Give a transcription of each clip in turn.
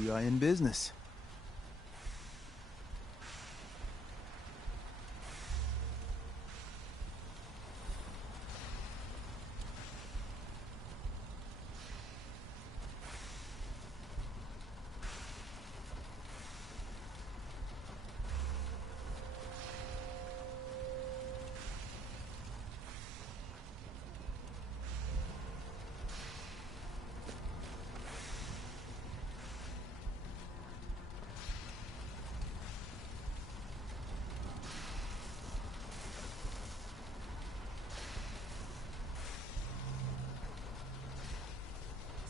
we are in business.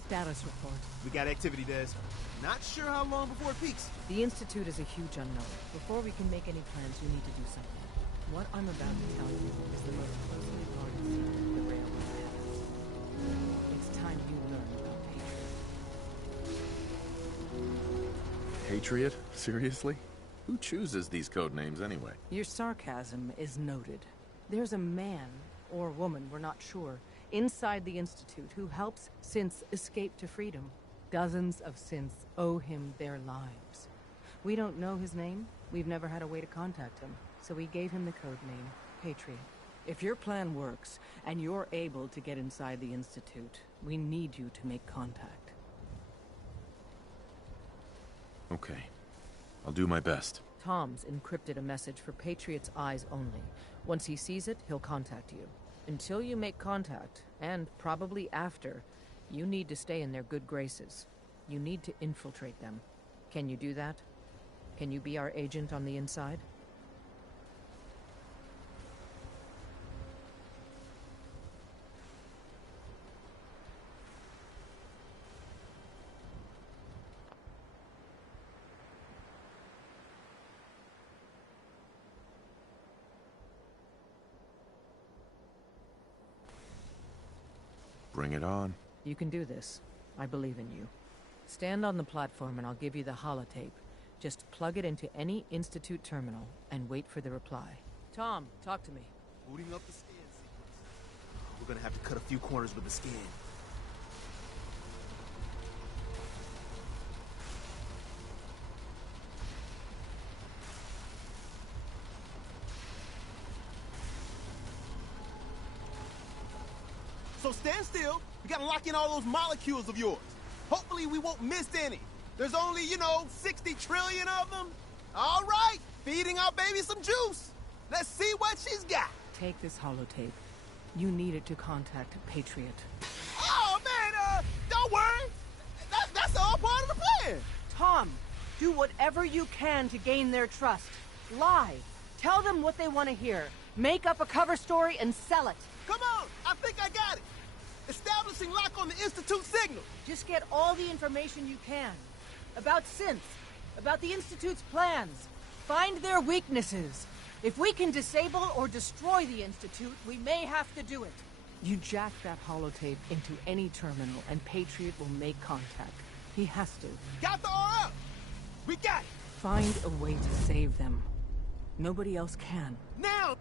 Status report. We got activity, Des. Not sure how long before it peaks. The Institute is a huge unknown. Before we can make any plans, we need to do something. What I'm about to tell you is the most closely guarded secret the Railroad has. It's time you learn about Patriot. Patriot? Seriously? Who chooses these code names anyway? Your sarcasm is noted. There's a man, or woman, we're not sure, inside the Institute who helps synths escape to freedom. Dozens of synths owe him their lives. We don't know his name. We've never had a way to contact him, so we gave him the code name, Patriot. If your plan works, and you're able to get inside the Institute, we need you to make contact. Okay. I'll do my best. Tom's encrypted a message for Patriot's eyes only. Once he sees it, he'll contact you. Until you make contact, and probably after, you need to stay in their good graces. You need to infiltrate them. Can you do that? Can you be our agent on the inside? Bring it on. You can do this. I believe in you. Stand on the platform and I'll give you the holotape. Just plug it into any Institute terminal and wait for the reply. Tom, talk to me. Booting up the scan sequence. We're gonna have to cut a few corners with the scan. So stand still. We gotta lock in all those molecules of yours. Hopefully we won't miss any. There's only, 60 trillion of them. All right, feeding our baby some juice. Let's see what she's got. Take this holotape. You need it to contact Patriot. Oh, man, don't worry. That's all part of the plan. Tom, do whatever you can to gain their trust. Lie. Tell them what they want to hear. Make up a cover story and sell it. Come on, I think I got it. Establishing lock on the Institute signal. Just get all the information you can. About synths, about the Institute's plans. Find their weaknesses. If we can disable or destroy the Institute, we may have to do it. You jack that holotape into any terminal and Patriot will make contact. He has to. Got the RL. We got it. Find a way to save them. Nobody else can. Now!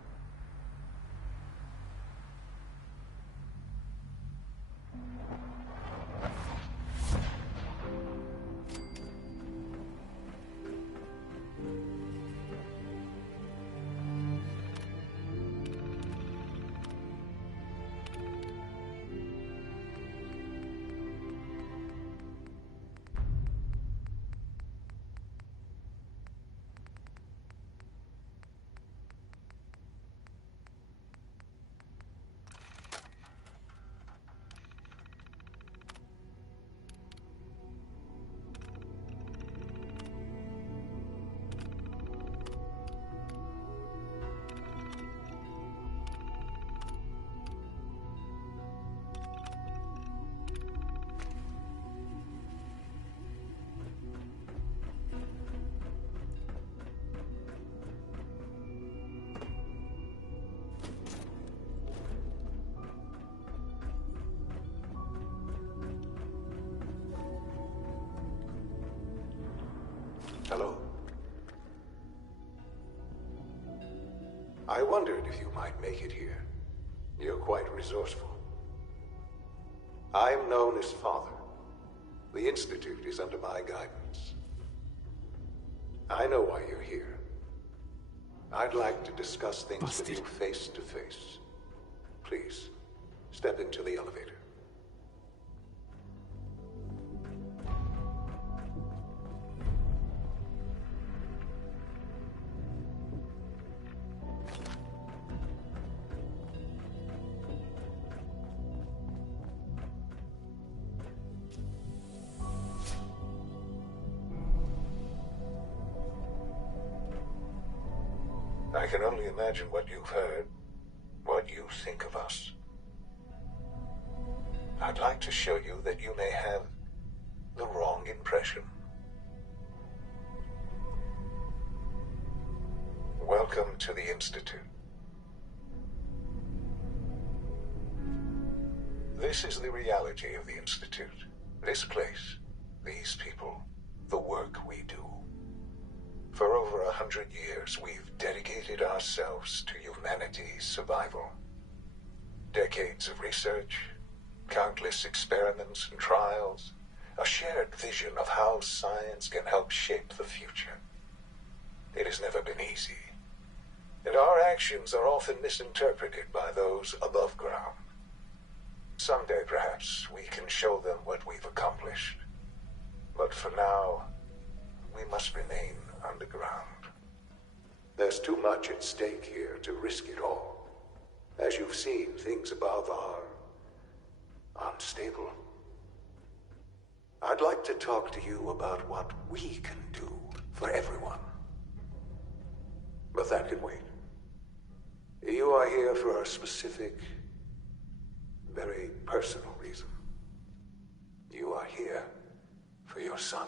Hello. I wondered if you might make it here. You're quite resourceful. I am known as Father. The Institute is under my guidance. I know why you're here. I'd like to discuss things with you face to face. Please, step into the elevator. I can only imagine what you've heard, what you think of us. I'd like to show you that you may have the wrong impression. Welcome to the Institute. This is the reality of the Institute. This place, these people, the work we do. For over 100 years, we've dedicated ourselves to humanity's survival. Decades of research, countless experiments and trials, a shared vision of how science can help shape the future. It has never been easy, and our actions are often misinterpreted by those above ground. Someday, perhaps, we can show them what we've accomplished. But for now, we must remain underground. There's too much at stake here to risk it all. As you've seen, things above are unstable. I'd like to talk to you about what we can do for everyone. But that can wait. You are here for a specific, very personal reason. You are here for your son.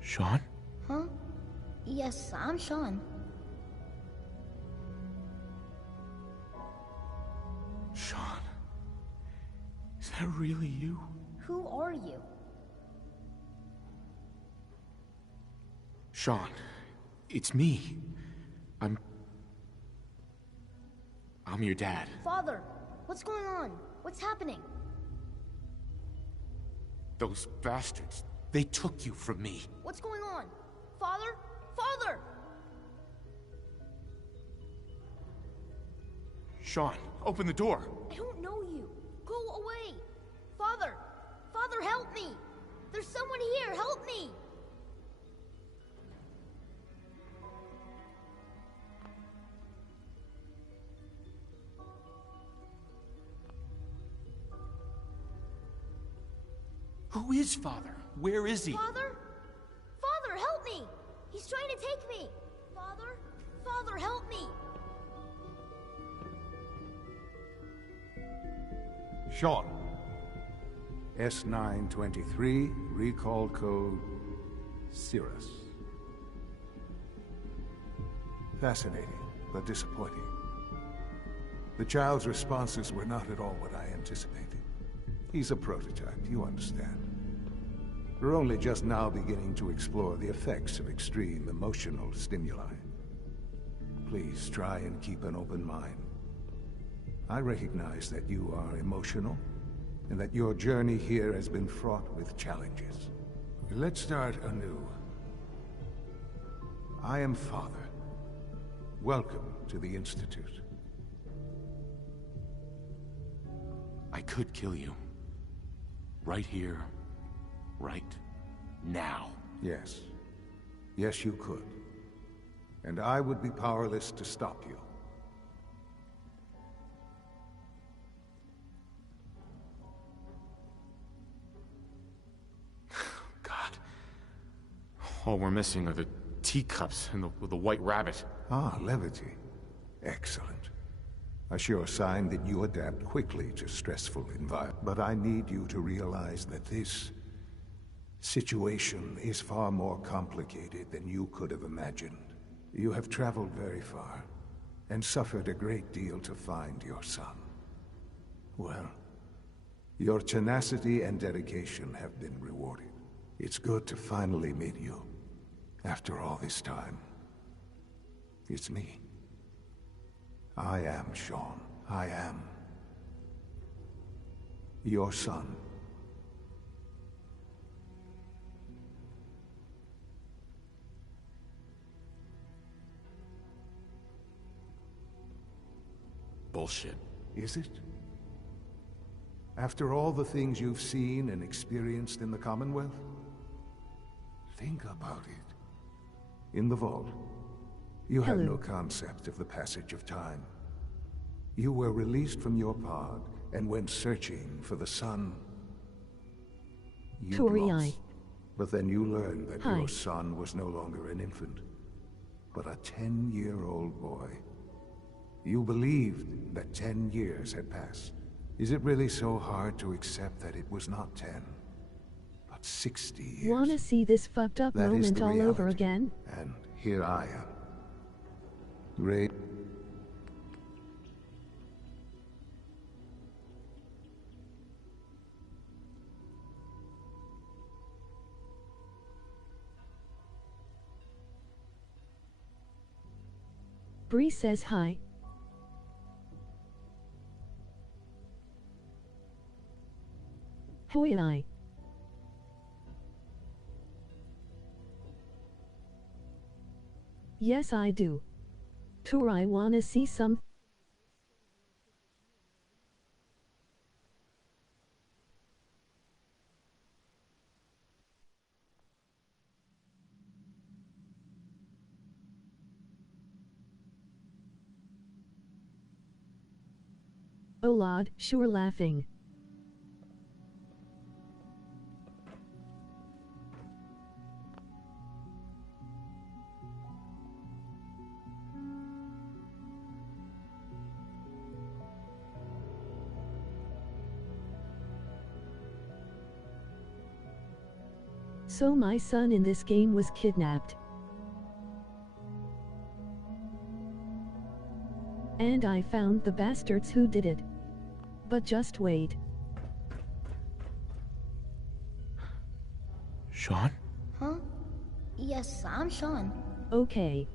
Sean? Huh? Yes, I'm Sean. Sean? Is that really you? Who are you? Sean, it's me. I'm your dad. Father, what's going on? What's happening? Those bastards, they took you from me. What's going on? Father? Father! Sean, open the door. I don't know you. Go away. Father! Father, help me! There's someone here, help me! Who is Father? Where is he? Father? Father, help me! He's trying to take me! Father? Father, help me! Sean. S923, recall code Cirrus. Fascinating, but disappointing. The child's responses were not at all what I anticipated. He's a prototype, you understand. We're only just now beginning to explore the effects of extreme emotional stimuli. Please try and keep an open mind. I recognize that you are emotional, and that your journey here has been fraught with challenges. Let's start anew. I am Father. Welcome to the Institute. I could kill you. Right here, right now. Yes. Yes, you could. And I would be powerless to stop you. God. All we're missing are the teacups and the white rabbit. Ah, levity. Excellent. A sure sign that you adapt quickly to stressful environments. But I need you to realize that this situation is far more complicated than you could have imagined. You have traveled very far, and suffered a great deal to find your son. Well, your tenacity and dedication have been rewarded. It's good to finally meet you, after all this time. It's me. I am Sean. I am your son. Bullshit. Is it? After all the things you've seen and experienced in the Commonwealth? Think about it. In the vault, you had no concept of the passage of time. You were released from your pod and went searching for the sun. You lost. But then you learned that your son was no longer an infant, but a 10-year-old boy. You believed that 10 years had passed. Is it really so hard to accept that it was not 10, but 60 years? Wanna see this fucked up moment all over again? And here I am. Ray. Bree says hi. Hoi. Yes, I do. Tour, I wanna see some. Oh lord, sure laughing. So my son in this game was kidnapped. And I found the bastards who did it. But just wait. Sean? Huh? Yes, I'm Sean. Okay.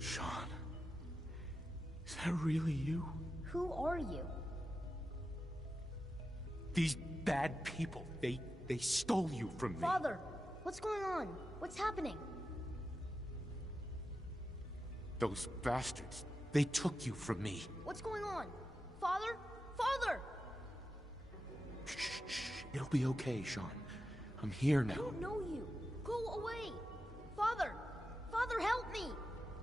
Sean? Is that really you? Who are you? These bad people, they stole you from me. Father, what's going on? What's happening? Those bastards, they took you from me. What's going on? Father? Father! Shh. It'll be okay, Sean. I'm here now. I don't know you. Go away. Father! Father, help me!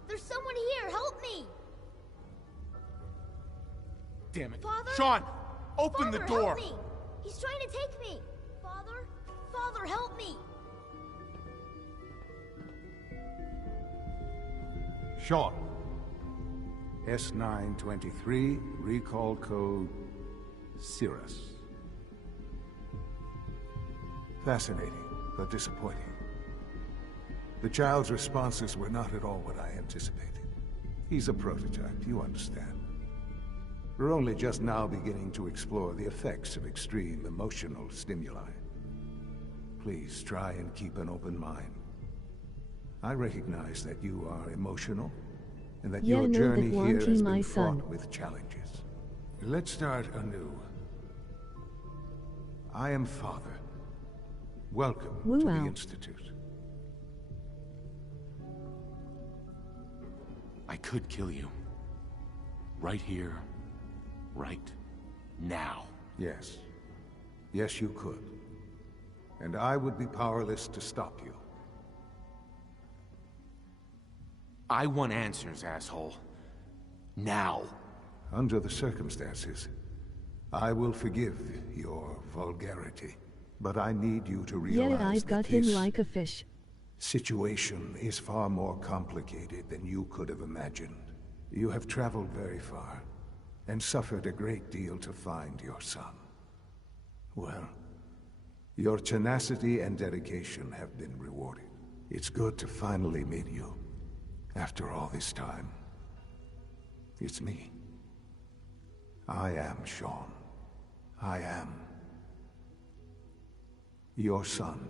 There's someone here, help me! Damn it. Father? Sean! Open Father, the door! Help me. He's trying to take me! Father? Father, help me! Sean. S923, recall code Cirrus. Fascinating, but disappointing. The child's responses were not at all what I anticipated. He's a prototype, you understand. We're only just now beginning to explore the effects of extreme emotional stimuli. Please try and keep an open mind. I recognize that you are emotional, and that your journey here has been fraught with challenges. Let's start anew. I am Father. Welcome to the Institute. I could kill you. Right here. Right now. Yes. Yes, you could. And I would be powerless to stop you. I want answers, asshole. Now. Under the circumstances, I will forgive your vulgarity. But I need you to realize I've got him like a fish. Situation is far more complicated than you could have imagined. You have traveled very far, and suffered a great deal to find your son. Well, your tenacity and dedication have been rewarded. It's good to finally meet you, after all this time. It's me. I am Sean. I am your son.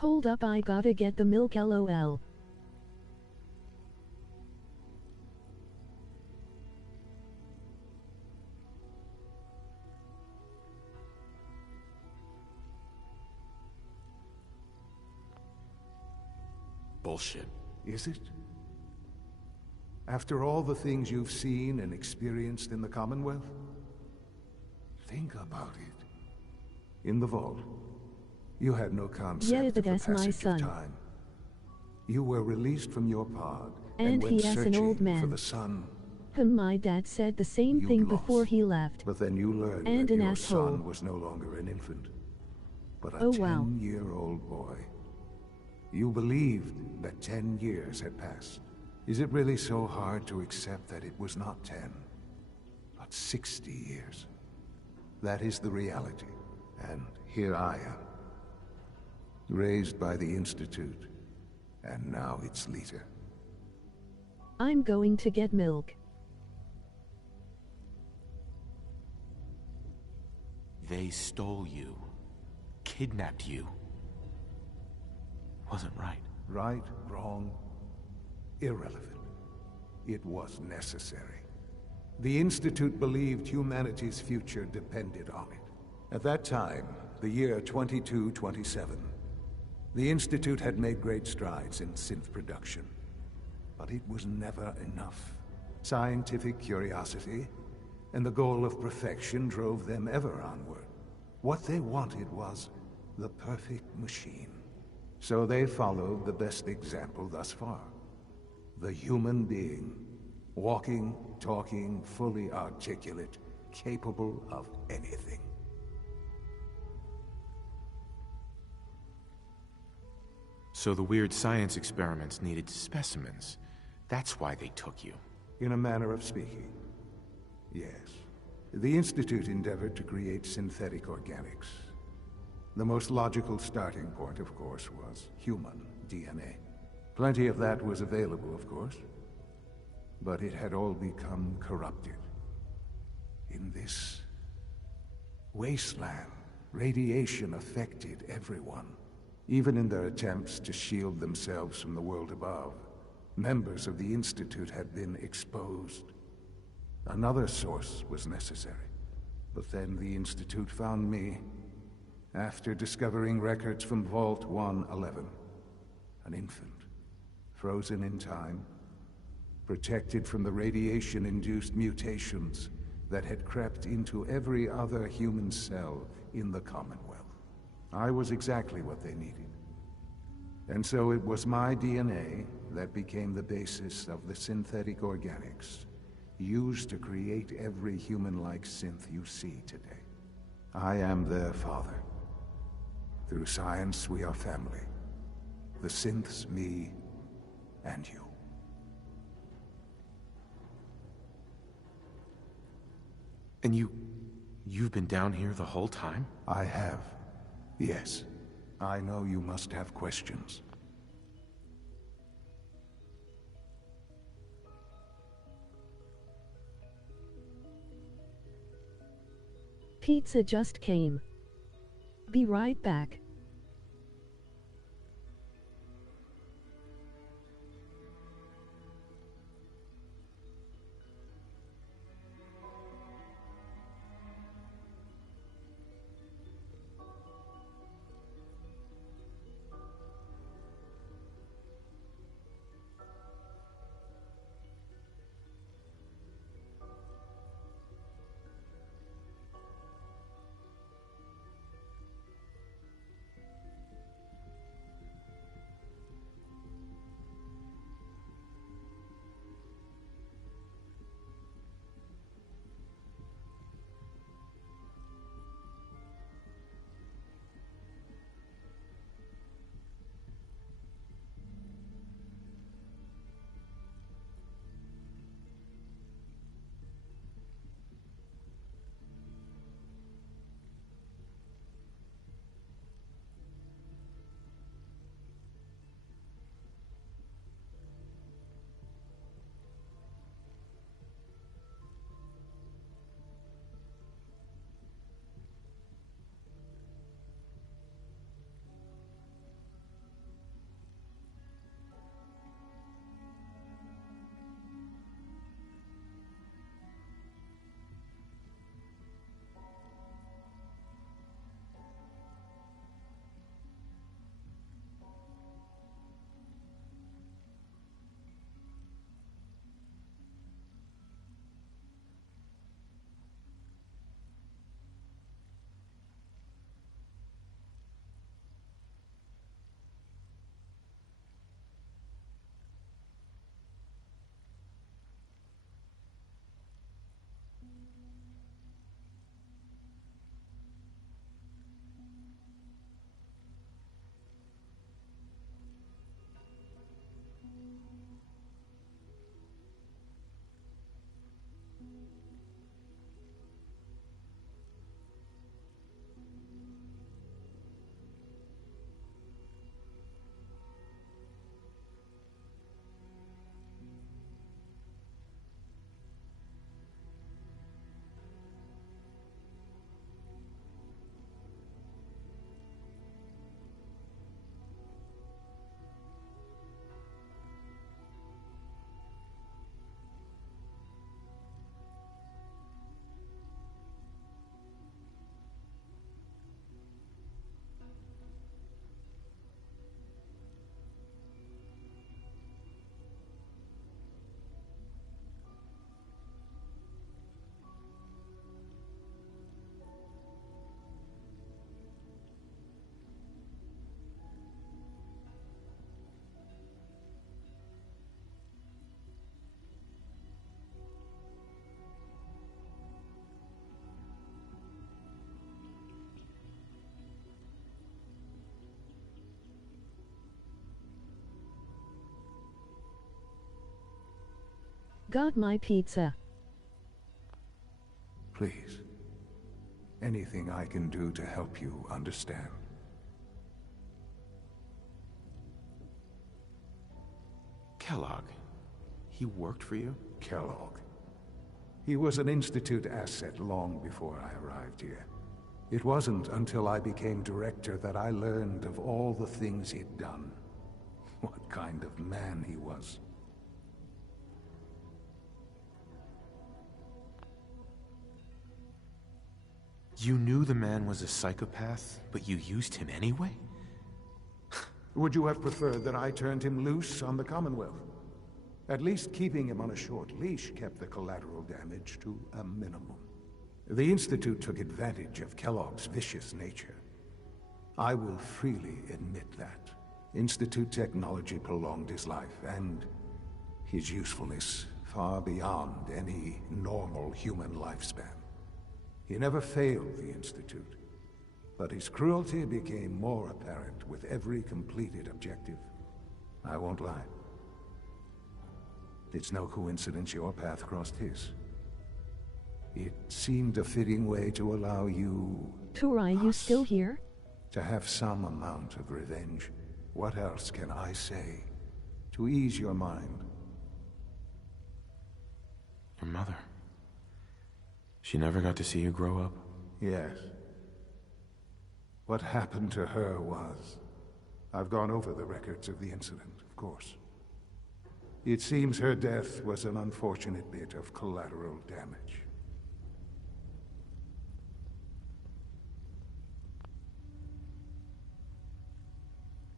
Hold up, I gotta get the milk, lol. Bullshit. Is it? After all the things you've seen and experienced in the Commonwealth? Think about it. In the vault, you had no concept Yeah, of the that's my passage son. of time. You were released from your pod And went he is an searching old man. for the sun. And my dad said the same You thing lost. before he left. But then you learned And that an your asshole. son was no longer an infant, but a Oh, wow. 10-year-old boy. You believed that 10 years had passed. Is it really so hard to accept that it was not 10, but 60 years? That is the reality, and here I am. Raised by the Institute, and now its leader. I'm going to get milk. They stole you. Kidnapped you. Wasn't right. Right, wrong, irrelevant. It was necessary. The Institute believed humanity's future depended on it. At that time, the year 2227, the Institute had made great strides in synth production. But it was never enough. Scientific curiosity and the goal of perfection drove them ever onward. What they wanted was the perfect machine. So they followed the best example thus far. The human being. Walking, talking, fully articulate, capable of anything. So the weird science experiments needed specimens. That's why they took you. In a manner of speaking, yes. The Institute endeavored to create synthetic organics. The most logical starting point, of course, was human DNA. Plenty of that was available, of course. But it had all become corrupted. In this wasteland, radiation affected everyone. Even in their attempts to shield themselves from the world above, members of the Institute had been exposed. Another source was necessary. But then the Institute found me, after discovering records from Vault 111. An infant, frozen in time, protected from the radiation-induced mutations that had crept into every other human cell in the Commonwealth. I was exactly what they needed. And so it was my DNA that became the basis of the synthetic organics used to create every human-like synth you see today. I am their father. Through science, we are family. The synths, me, and you. And you've been down here the whole time? I have. Yes. I know you must have questions. Pizza just came. Be right back. Got my pizza. Please. Anything I can do to help you understand. Kellogg. He worked for you? Kellogg. He was an Institute asset long before I arrived here. It wasn't until I became director that I learned of all the things he'd done. What kind of man he was. You knew the man was a psychopath, but you used him anyway? Would you have preferred that I turned him loose on the Commonwealth? At least keeping him on a short leash kept the collateral damage to a minimum. The Institute took advantage of Kellogg's vicious nature. I will freely admit that. Institute technology prolonged his life, and his usefulness far beyond any normal human lifespan. He never failed the Institute, but his cruelty became more apparent with every completed objective. I won't lie. It's no coincidence your path crossed his. It seemed a fitting way to allow you... Tura, you still here? To have some amount of revenge. What else can I say to ease your mind? Your mother. She never got to see you grow up? Yes. What happened to her was... I've gone over the records of the incident, of course. It seems her death was an unfortunate bit of collateral damage.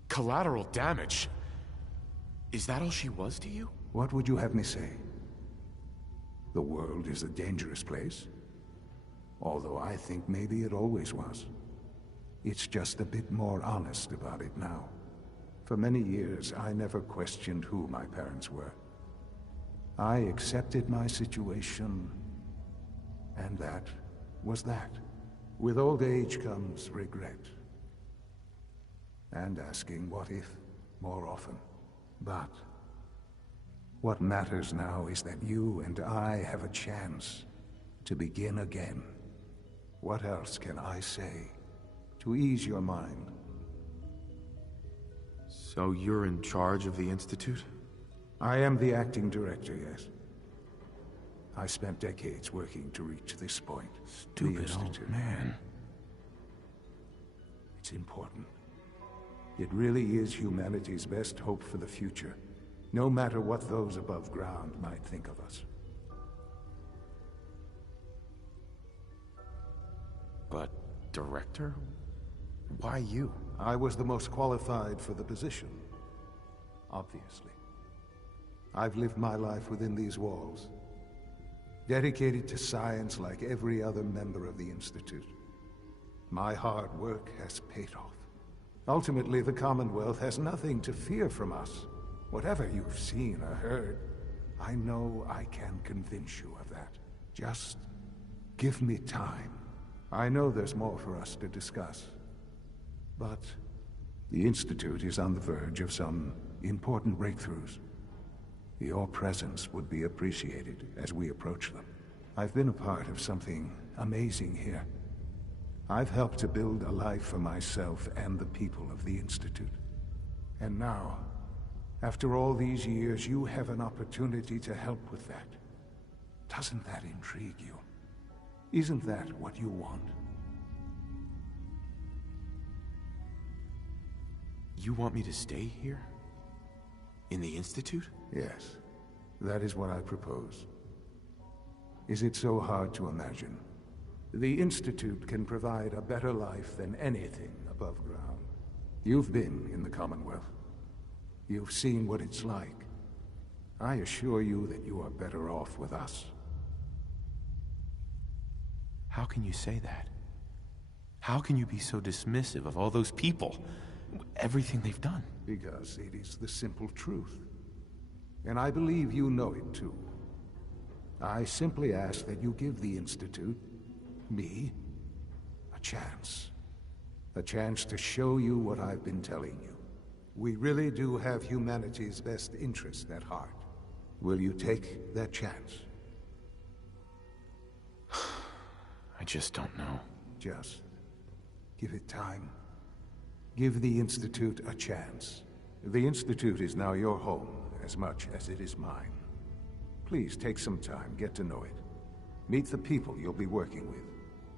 Collateral damage? Is that all she was to you? What would you have me say? The world is a dangerous place. Although I think maybe it always was. It's just a bit more honest about it now. For many years, I never questioned who my parents were. I accepted my situation, and that was that. With old age comes regret. And asking what if more often. But what matters now is that you and I have a chance to begin again. What else can I say to ease your mind? So you're in charge of the Institute? I am the acting director, yes. I spent decades working to reach this point. Stupid old man. It's important. It really is humanity's best hope for the future, no matter what those above ground might think of us. But, director? Why you? I was the most qualified for the position, obviously. I've lived my life within these walls, dedicated to science like every other member of the Institute. My hard work has paid off. Ultimately, the Commonwealth has nothing to fear from us. Whatever you've seen or heard, I know I can convince you of that. Just give me time. I know there's more for us to discuss. But the Institute is on the verge of some important breakthroughs. Your presence would be appreciated as we approach them. I've been a part of something amazing here. I've helped to build a life for myself and the people of the Institute. And now, after all these years, you have an opportunity to help with that. Doesn't that intrigue you? Isn't that what you want? You want me to stay here? In the Institute? Yes, that is what I propose. Is it so hard to imagine? The Institute can provide a better life than anything above ground. You've been in the Commonwealth. You've seen what it's like. I assure you that you are better off with us. How can you say that? How can you be so dismissive of all those people? Everything they've done? Because it is the simple truth. And I believe you know it too. I simply ask that you give the Institute, me, a chance. A chance to show you what I've been telling you. We really do have humanity's best interest at heart. Will you take that chance? I just don't know. Just give it time. Give the Institute a chance. The Institute is now your home as much as it is mine. Please take some time, get to know it. Meet the people you'll be working with.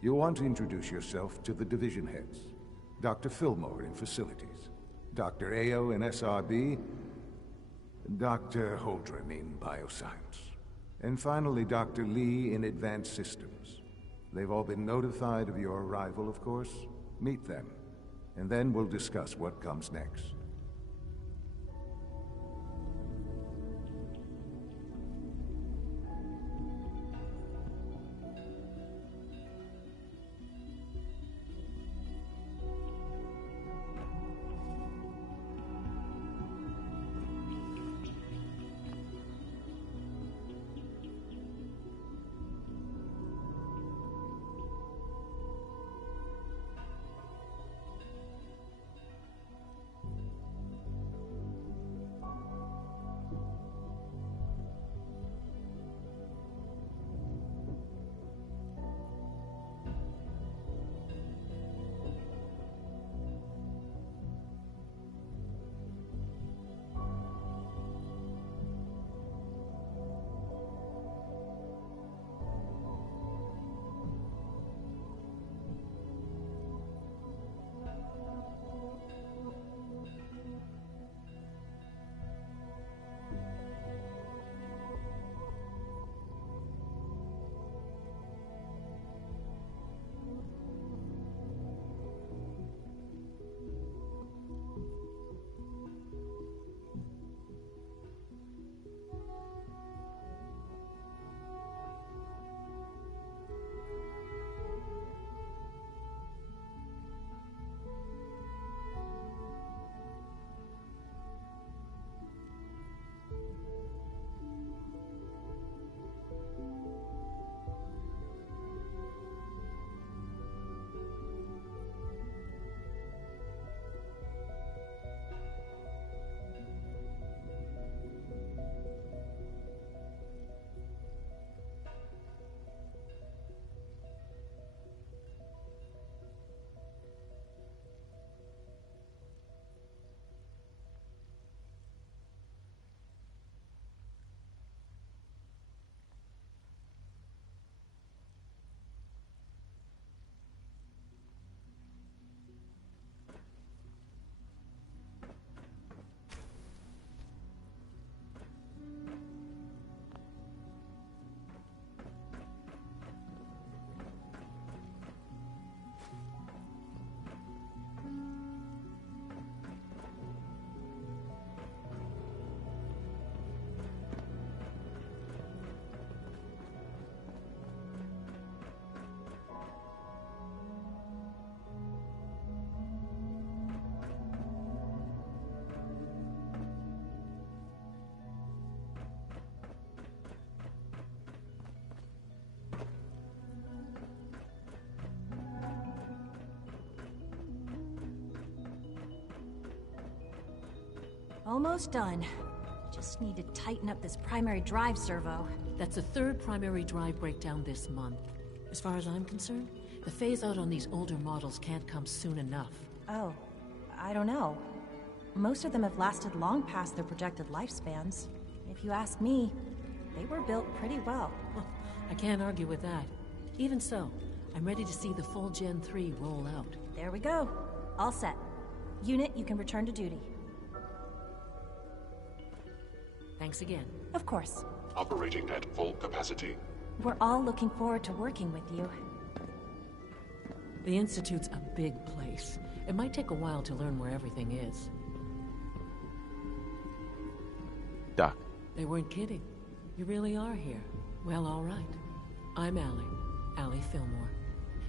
You'll want to introduce yourself to the division heads. Dr. Fillmore in Facilities, Dr. Ayo in SRB, Dr. Holdren in Bioscience, and finally Dr. Lee in Advanced Systems. They've all been notified of your arrival, of course. Meet them, and then we'll discuss what comes next. Almost done. Just need to tighten up this primary drive servo. That's the third primary drive breakdown this month. As far as I'm concerned, the phase-out on these older models can't come soon enough. Oh, I don't know. Most of them have lasted long past their projected lifespans. If you ask me, they were built pretty well. Well, I can't argue with that. Even so, I'm ready to see the full Gen 3 roll out. There we go. All set. Unit, you can return to duty. Thanks again. Of course. Operating at full capacity. We're all looking forward to working with you. The Institute's a big place. It might take a while to learn where everything is. Doc. They weren't kidding. You really are here. Well, all right. I'm Allie Fillmore.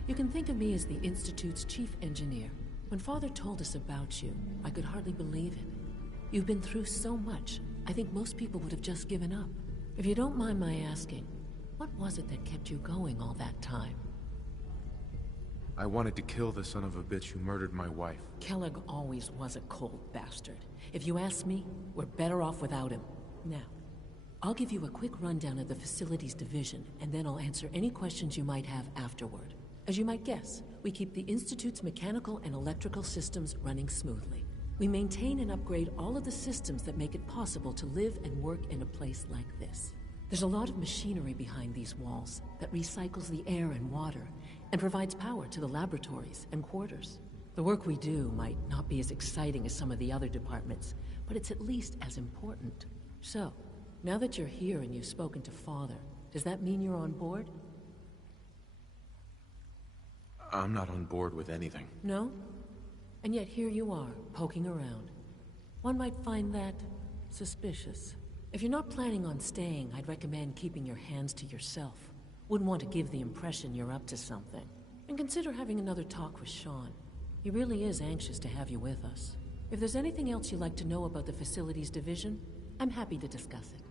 You can think of me as the Institute's chief engineer. When Father told us about you, I could hardly believe it. You've been through so much, I think most people would have just given up. If you don't mind my asking, what was it that kept you going all that time? I wanted to kill the son of a bitch who murdered my wife. Kellogg always was a cold bastard. If you ask me, we're better off without him. Now, I'll give you a quick rundown of the facilities division, and then I'll answer any questions you might have afterward. As you might guess, we keep the Institute's mechanical and electrical systems running smoothly. We maintain and upgrade all of the systems that make it possible to live and work in a place like this. There's a lot of machinery behind these walls that recycles the air and water and provides power to the laboratories and quarters. The work we do might not be as exciting as some of the other departments, but it's at least as important. So, now that you're here and you've spoken to Father, does that mean you're on board? I'm not on board with anything. No? And yet here you are, poking around. One might find that suspicious. If you're not planning on staying, I'd recommend keeping your hands to yourself. Wouldn't want to give the impression you're up to something. And consider having another talk with Sean. He really is anxious to have you with us. If there's anything else you'd like to know about the facilities division, I'm happy to discuss it.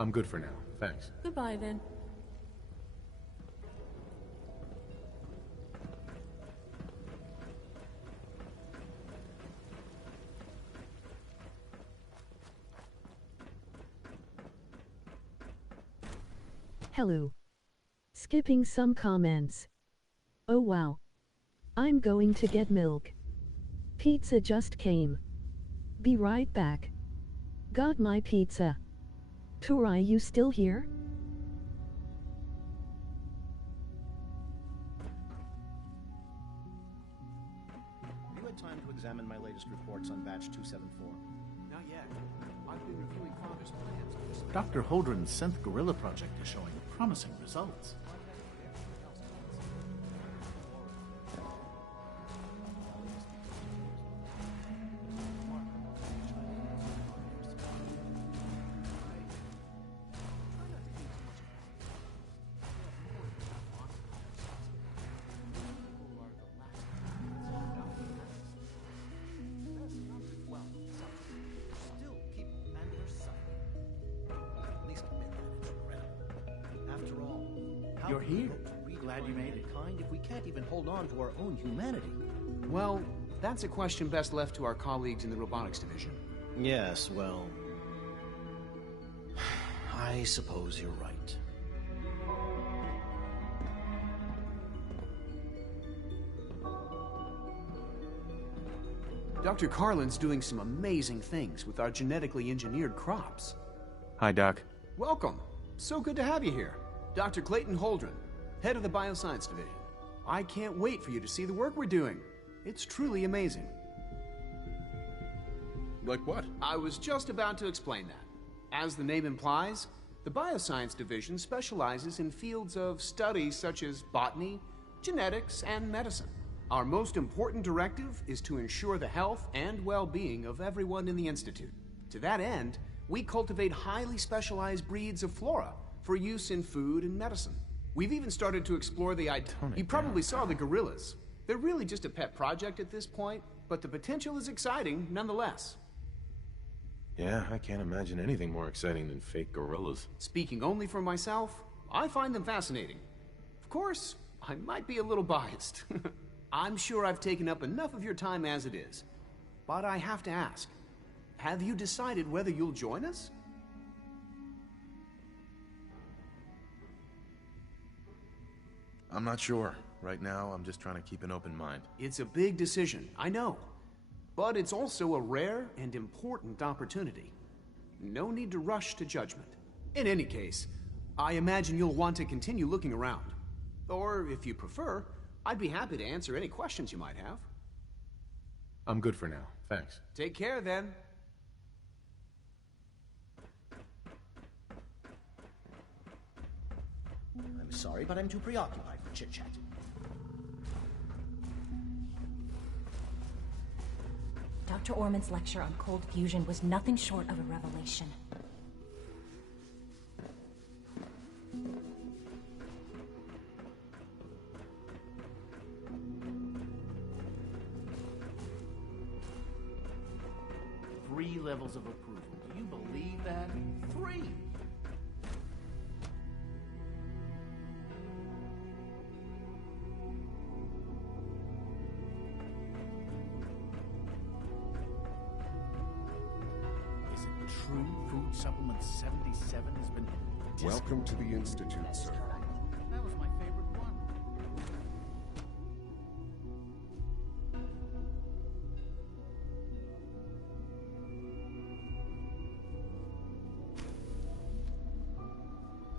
I'm good for now, thanks. Goodbye, then. Hello. Skipping some comments. Oh wow. I'm going to get milk. Pizza just came. Be right back. Got my pizza. Turai, you still here? Have you had time to examine my latest reports on batch 274? Not yet. I've been reviewing Father's plans. Dr. Holdren's synth gorilla project is showing promising results. How You're can we here. hope to Glad you made it. Kind if we can't even hold on to our own humanity. Well, That's a question best left to our colleagues in the robotics division. Yes, well... I suppose you're right. Dr. Carlin's doing some amazing things with our genetically engineered crops. Hi, Doc. Welcome. So good to have you here. Dr. Clayton Holdren, head of the Bioscience Division. I can't wait for you to see the work we're doing. It's truly amazing. Like what? I was just about to explain that. As the name implies, the Bioscience Division specializes in fields of study such as botany, genetics, and medicine. Our most important directive is to ensure the health and well-being of everyone in the Institute. To that end, we cultivate highly specialized breeds of flora for use in food and medicine. We've even started to explore the idea. You probably saw the gorillas. They're really just a pet project at this point, but the potential is exciting nonetheless. Yeah, I can't imagine anything more exciting than fake gorillas. Speaking only for myself, I find them fascinating. Of course, I might be a little biased. I'm sure I've taken up enough of your time as it is. But I have to ask, have you decided whether you'll join us? I'm not sure. Right now, I'm just trying to keep an open mind. It's a big decision, I know. But it's also a rare and important opportunity. No need to rush to judgment. In any case, I imagine you'll want to continue looking around. Or, if you prefer, I'd be happy to answer any questions you might have. I'm good for now. Thanks. Take care, then. I'm sorry, but I'm too preoccupied for chit-chat. Dr. Orman's lecture on cold fusion was nothing short of a revelation. Three levels of approval. Do you believe that? 3! Is it true food supplement 77 has been... Welcome to the Institute, sir. That was my favorite one.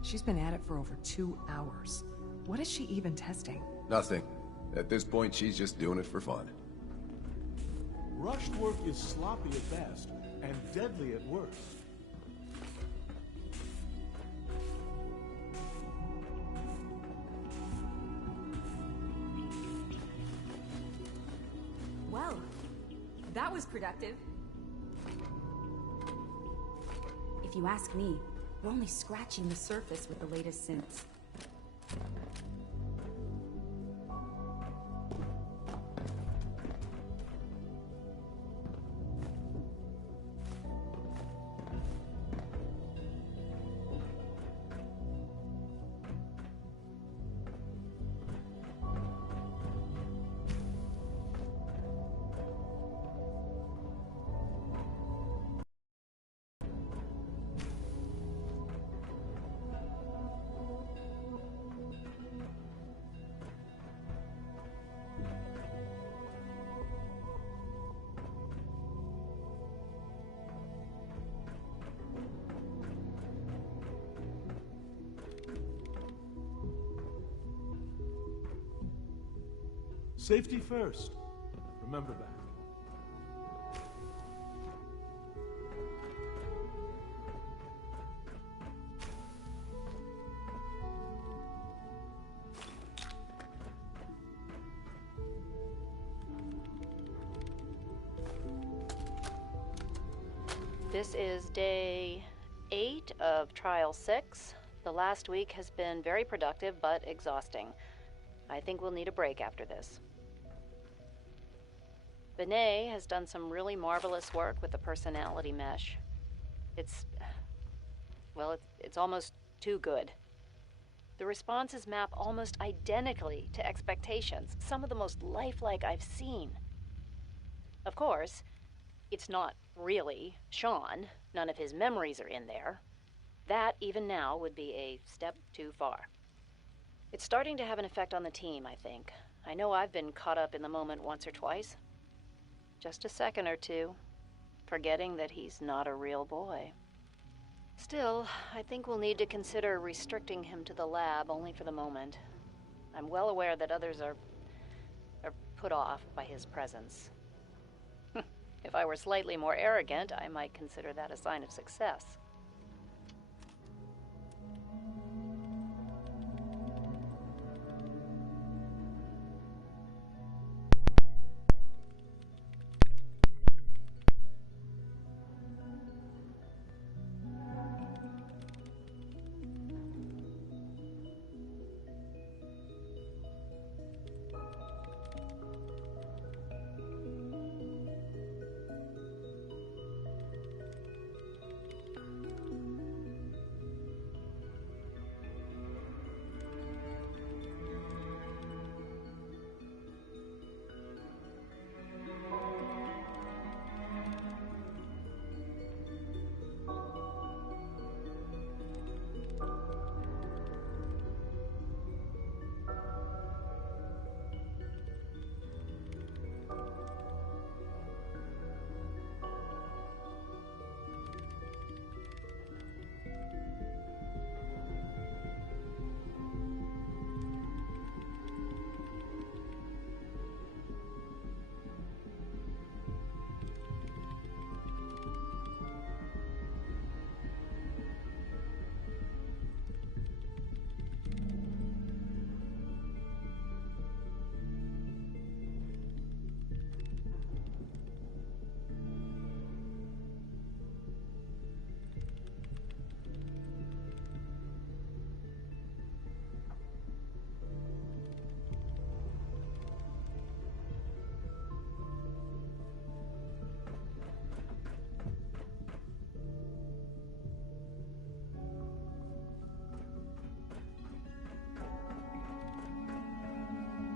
She's been at it for over 2 hours. What is she even testing? Nothing. At this point, she's just doing it for fun. Rushed work is sloppy at best, and deadly at worst. Well, that was productive. If you ask me, we're only scratching the surface with the latest synths. Safety first. Remember that. This is day 8 of Trial 6. The last week has been very productive but exhausting. I think we'll need a break after this. Benet has done some really marvelous work with the personality mesh. It's almost too good. The responses map almost identically to expectations, some of the most lifelike I've seen. Of course, it's not really Sean. None of his memories are in there. That, even now, would be a step too far. It's starting to have an effect on the team, I think. I know I've been caught up in the moment once or twice. Just a second or two, forgetting that he's not a real boy. Still, I think we'll need to consider restricting him to the lab only for the moment. I'm well aware that others are put off by his presence. If I were slightly more arrogant, I might consider that a sign of success.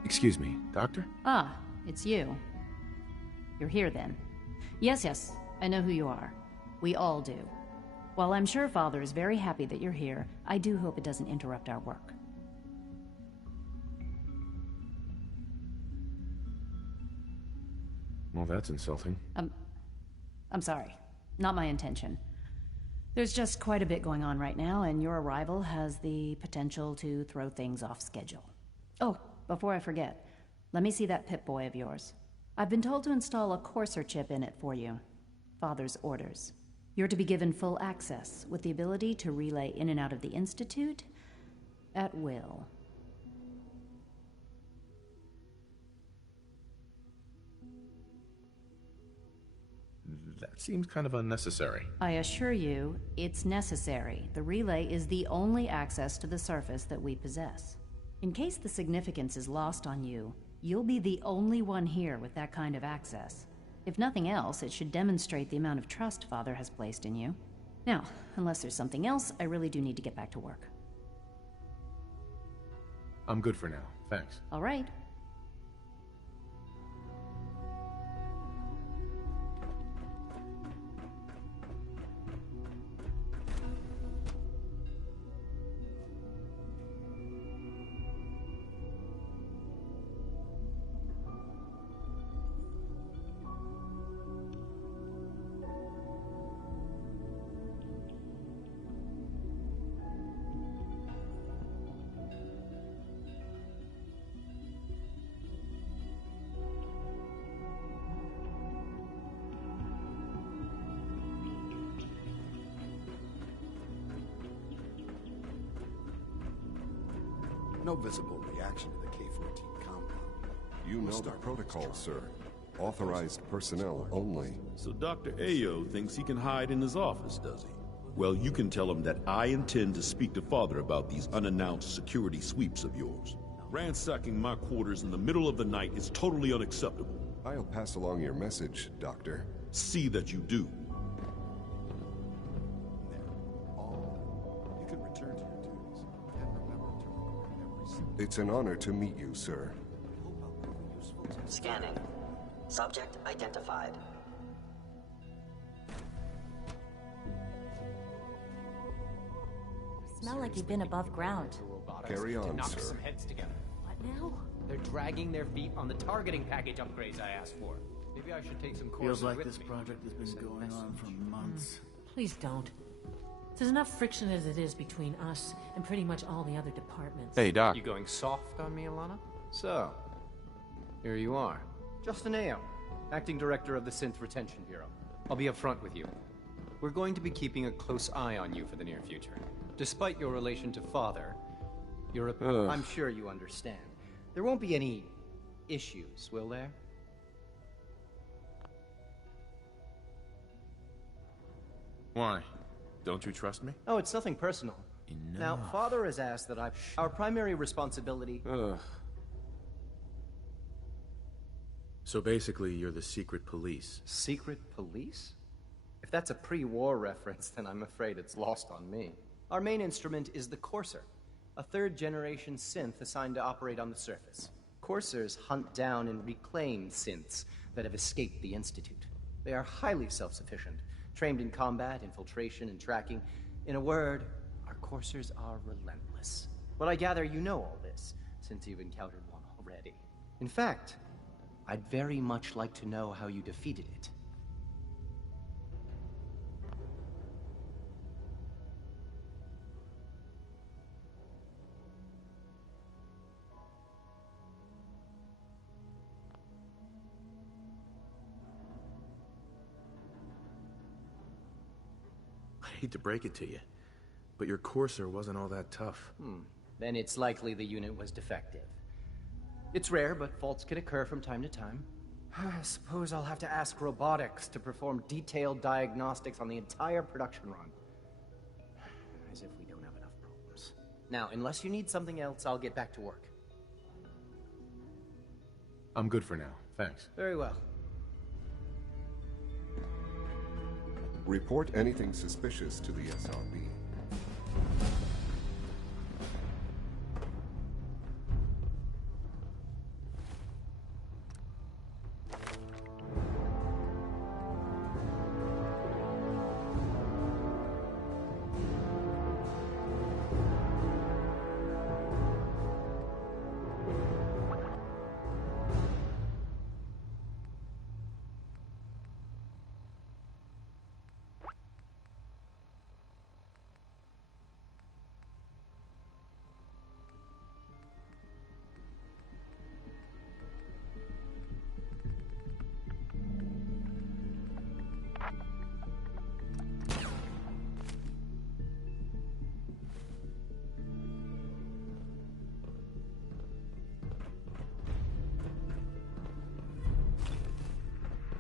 Excuse me, Doctor? Ah, it's you. You're here then. Yes, I know who you are. We all do. While I'm sure Father is very happy that you're here, I do hope it doesn't interrupt our work. Well, that's insulting. I'm sorry. Not my intention. There's just quite a bit going on right now, and your arrival has the potential to throw things off schedule. Oh, before I forget, let me see that Pip-Boy of yours. I've been told to install a Courser chip in it for you. Father's orders. You're to be given full access, with the ability to relay in and out of the Institute at will. That seems kind of unnecessary. I assure you, it's necessary. The relay is the only access to the surface that we possess. In case the significance is lost on you, you'll be the only one here with that kind of access. If nothing else, it should demonstrate the amount of trust Father has placed in you. Now, unless there's something else, I really do need to get back to work. I'm good for now, thanks. All right. No visible reaction to the K-14 compound. You know the protocol, sir. Authorized personnel only. So Dr. Ayo thinks he can hide in his office, does he? Well, you can tell him that I intend to speak to Father about these unannounced security sweeps of yours. Ransacking my quarters in the middle of the night is totally unacceptable. I'll pass along your message, Doctor. See that you do. You can return to your duties. And remember to record every single... It's an honor to meet you, sir. Scanning. Subject identified. Smell like you've been above ground. Carry on, knock sir. some heads together. What now? They're dragging their feet on the targeting package upgrades I asked for. Maybe I should take some courses Feels like with this me. project has been going on for months. Please don't. There's enough friction as it is between us and pretty much all the other departments. Hey, Doc. You going soft on me, Alana? So, here you are. Justin Ayo, Acting Director of the Synth Retention Bureau. I'll be upfront with you. We're going to be keeping a close eye on you for the near future. Despite your relation to Father, you're a... I'm sure you understand. There won't be any issues, will there? Why? Don't you trust me? Oh, it's nothing personal. Enough. Now, Father has asked that our primary responsibility... So basically, you're the secret police. Secret police? If that's a pre-war reference, then I'm afraid it's lost on me. Our main instrument is the Courser, a third-generation synth assigned to operate on the surface. Coursers hunt down and reclaim synths that have escaped the Institute. They are highly self-sufficient, trained in combat, infiltration, and tracking. In a word, our Coursers are relentless. But I gather you know all this, since you've encountered one already. In fact, I'd very much like to know how you defeated it. I hate to break it to you, but your Courser wasn't all that tough. Then it's likely the unit was defective. It's rare, but faults can occur from time to time. I suppose I'll have to ask robotics to perform detailed diagnostics on the entire production run. As if we don't have enough problems. Now, unless you need something else, I'll get back to work. I'm good for now, thanks. Very well. Report anything suspicious to the SRB.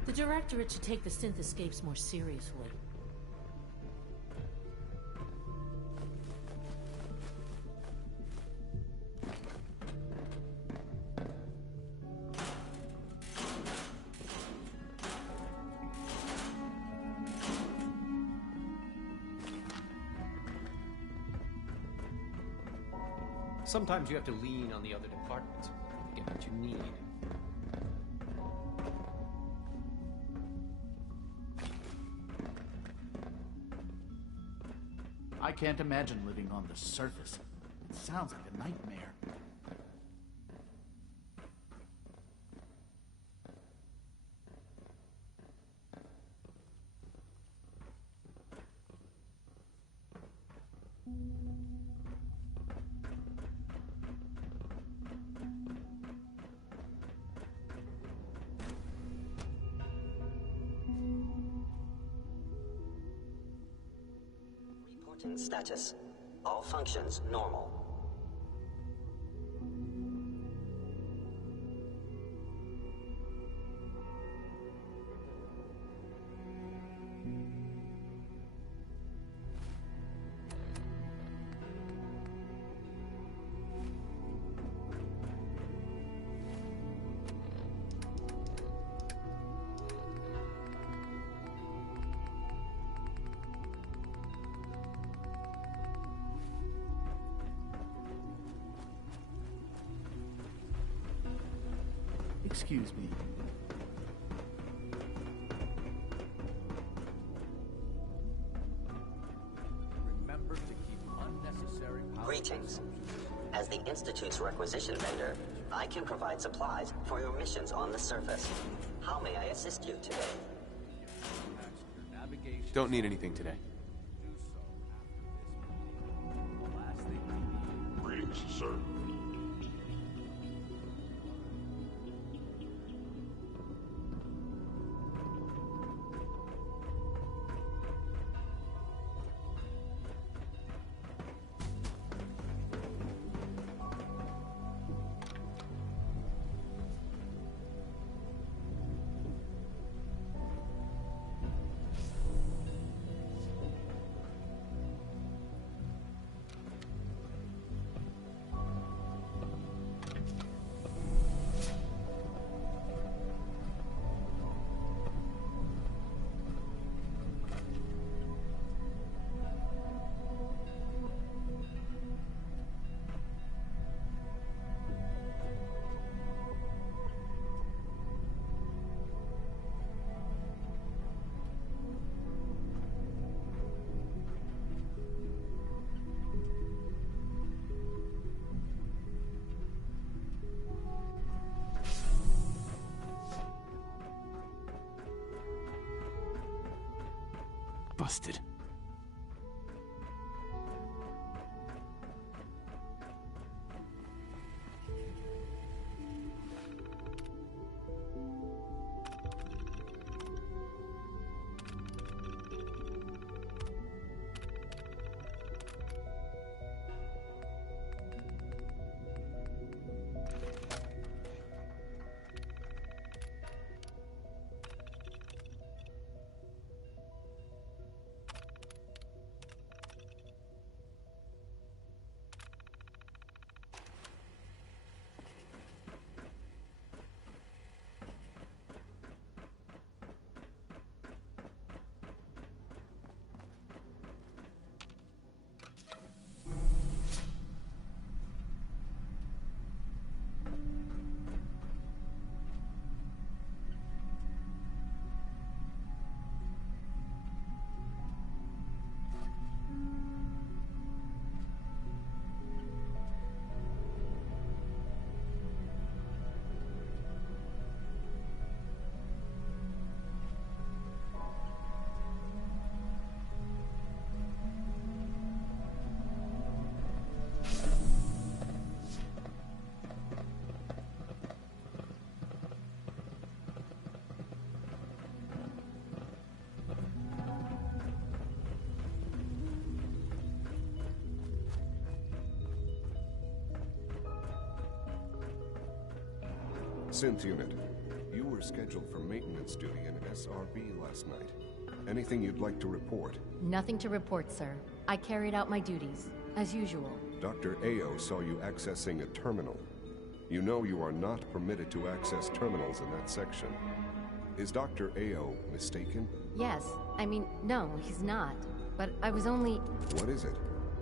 The Directorate should take the synth escapes more seriously. Sometimes you have to lean on the other departments to get what you need. I can't imagine living on the surface. It sounds like a nightmare. Reporting status. All functions normal. Excuse me. Greetings. As the Institute's requisition vendor, I can provide supplies for your missions on the surface. How may I assist you today? Don't need anything today. Greetings, sir. Busted. Synth Unit, you were scheduled for maintenance duty in SRB last night. Anything you'd like to report? Nothing to report, sir. I carried out my duties, as usual. Dr. Ao saw you accessing a terminal. You know you are not permitted to access terminals in that section. Is Dr. Ao mistaken? Yes. I mean, no, he's not. But I was only... What is it?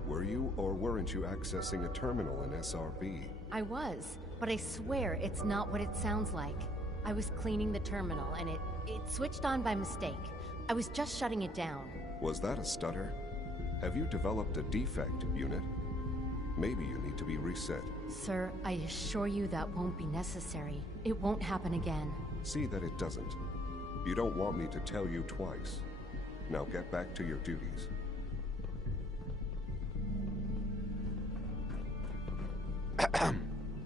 Were you or weren't you accessing a terminal in SRB? I was, but I swear it's not what it sounds like. I was cleaning the terminal, and it switched on by mistake. I was just shutting it down. Was that a stutter? Have you developed a defect, Unit? Maybe you need to be reset. Sir, I assure you that won't be necessary. It won't happen again. See that it doesn't. You don't want me to tell you twice. Now get back to your duties.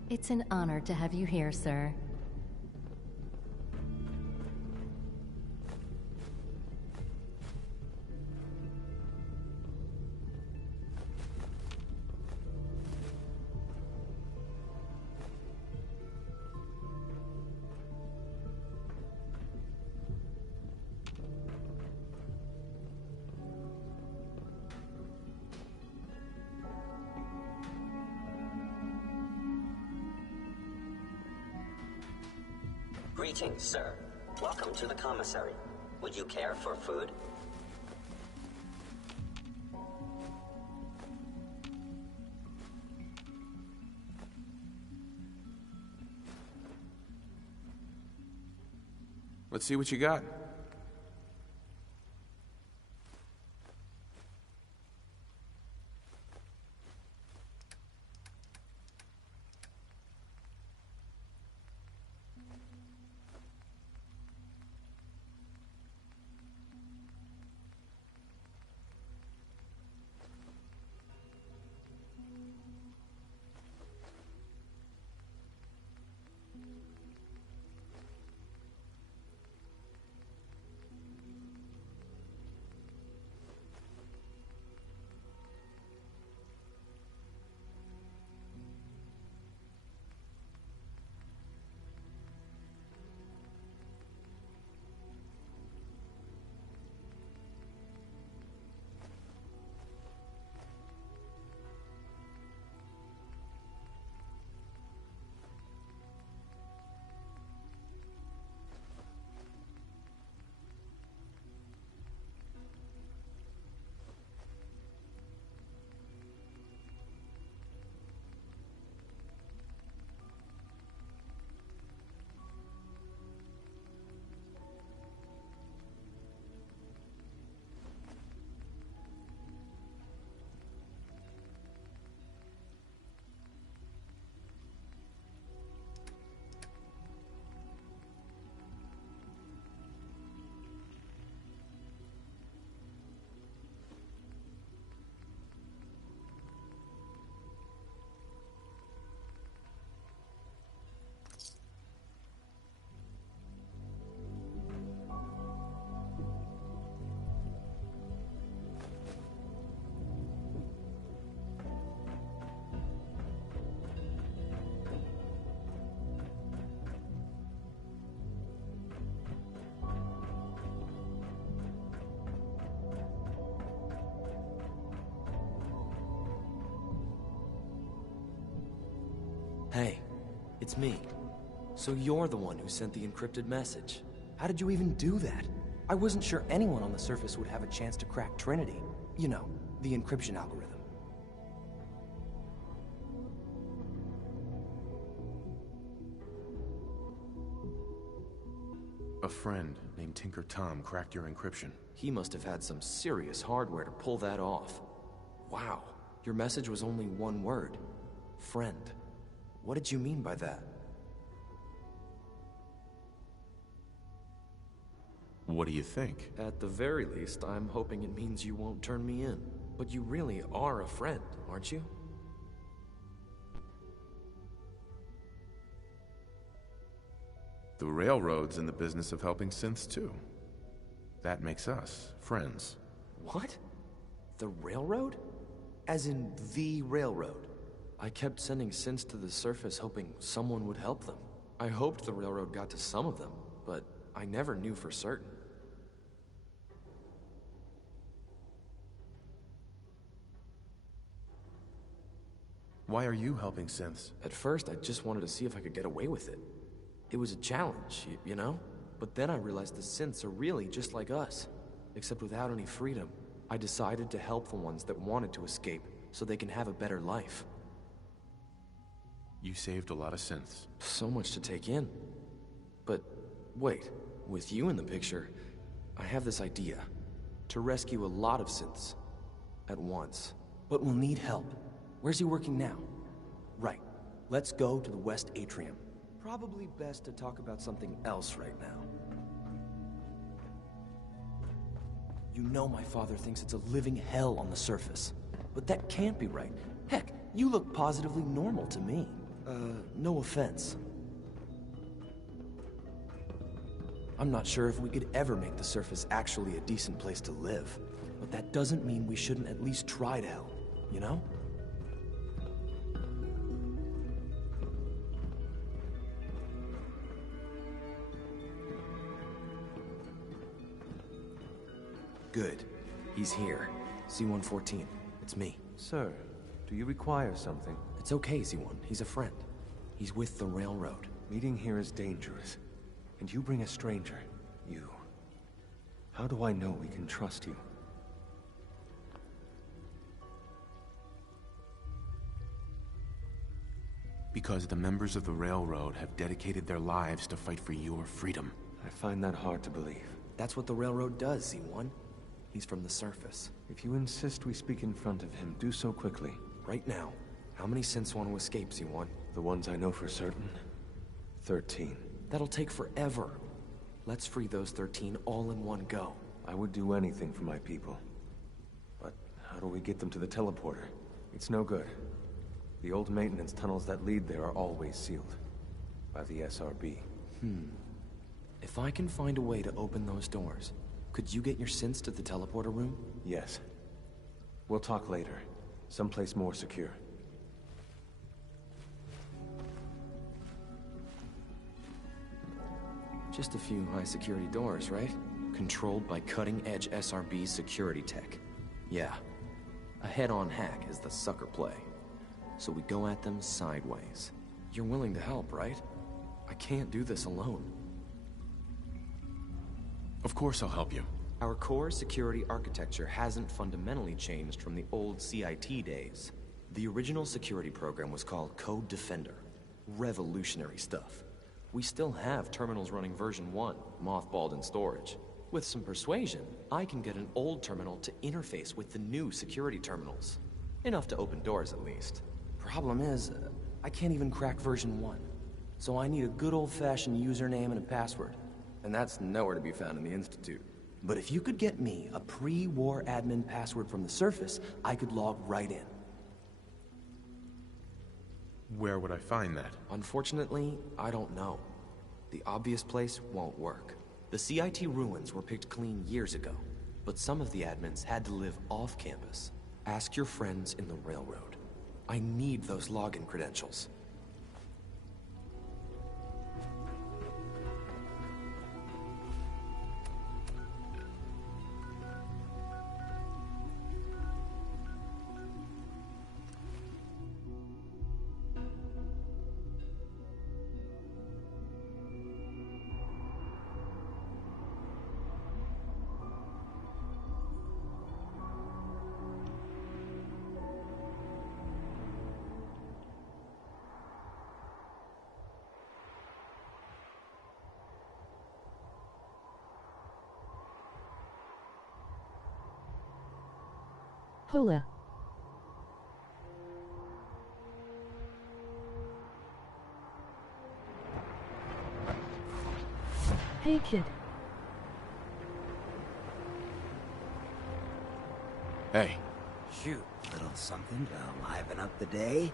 It's an honor to have you here, sir. Greetings, sir. Welcome to the commissary. Would you care for food? Let's see what you got. Hey, it's me. So you're the one who sent the encrypted message. How did you even do that? I wasn't sure anyone on the surface would have a chance to crack Trinity. You know, the encryption algorithm. A friend named Tinker Tom cracked your encryption. He must have had some serious hardware to pull that off. Wow, your message was only one word. Friend. What did you mean by that? What do you think? At the very least, I'm hoping it means you won't turn me in. But you really are a friend, aren't you? The Railroad's in the business of helping synths too. That makes us friends. What? The Railroad? As in the Railroad? I kept sending synths to the surface hoping someone would help them. I hoped the Railroad got to some of them, but I never knew for certain. Why are you helping synths? At first, I just wanted to see if I could get away with it. It was a challenge, you know? But then I realized the synths are really just like us, except without any freedom. I decided to help the ones that wanted to escape, so they can have a better life. You saved a lot of synths. So much to take in. But wait, with you in the picture, I have this idea. To rescue a lot of synths at once. But we'll need help. Where's he working now? Right. Let's go to the West Atrium. Probably best to talk about something else right now. You know my father thinks it's a living hell on the surface. But that can't be right. Heck, you look positively normal to me. No offense. I'm not sure if we could ever make the surface actually a decent place to live. But that doesn't mean we shouldn't at least try to help, you know? Good. He's here. C-114. It's me. Sir, do you require something? It's okay, Z1. He's a friend. He's with the Railroad. Meeting here is dangerous. And you bring a stranger. You. How do I know we can trust you? Because the members of the Railroad have dedicated their lives to fight for your freedom. I find that hard to believe. That's what the Railroad does, Z1. He's from the surface. If you insist we speak in front of him, do so quickly. Right now. How many synths want to escape, Z1? The ones I know for certain? 13. That'll take forever. Let's free those 13 all in one go. I would do anything for my people. But how do we get them to the teleporter? It's no good. The old maintenance tunnels that lead there are always sealed. By the SRB. If I can find a way to open those doors, could you get your synths to the teleporter room? Yes. We'll talk later. Someplace more secure. Just a few high-security doors, right? Controlled by cutting-edge SRB security tech. Yeah. A head-on hack is the sucker play. So we go at them sideways. You're willing to help, right? I can't do this alone. Of course I'll help you. Our core security architecture hasn't fundamentally changed from the old CIT days. The original security program was called Code Defender. Revolutionary stuff. We still have terminals running version 1, mothballed in storage. With some persuasion, I can get an old terminal to interface with the new security terminals. Enough to open doors, at least. Problem is, I can't even crack version 1. So I need a good old-fashioned username and a password. And that's nowhere to be found in the Institute. But if you could get me a pre-war admin password from the surface, I could log right in. Where would I find that? Unfortunately, I don't know. The obvious place won't work. The CIT ruins were picked clean years ago, but some of the admins had to live off campus. Ask your friends in the Railroad. I need those login credentials. Hola. Hey kid. Hey. Shoot, little something to liven up the day?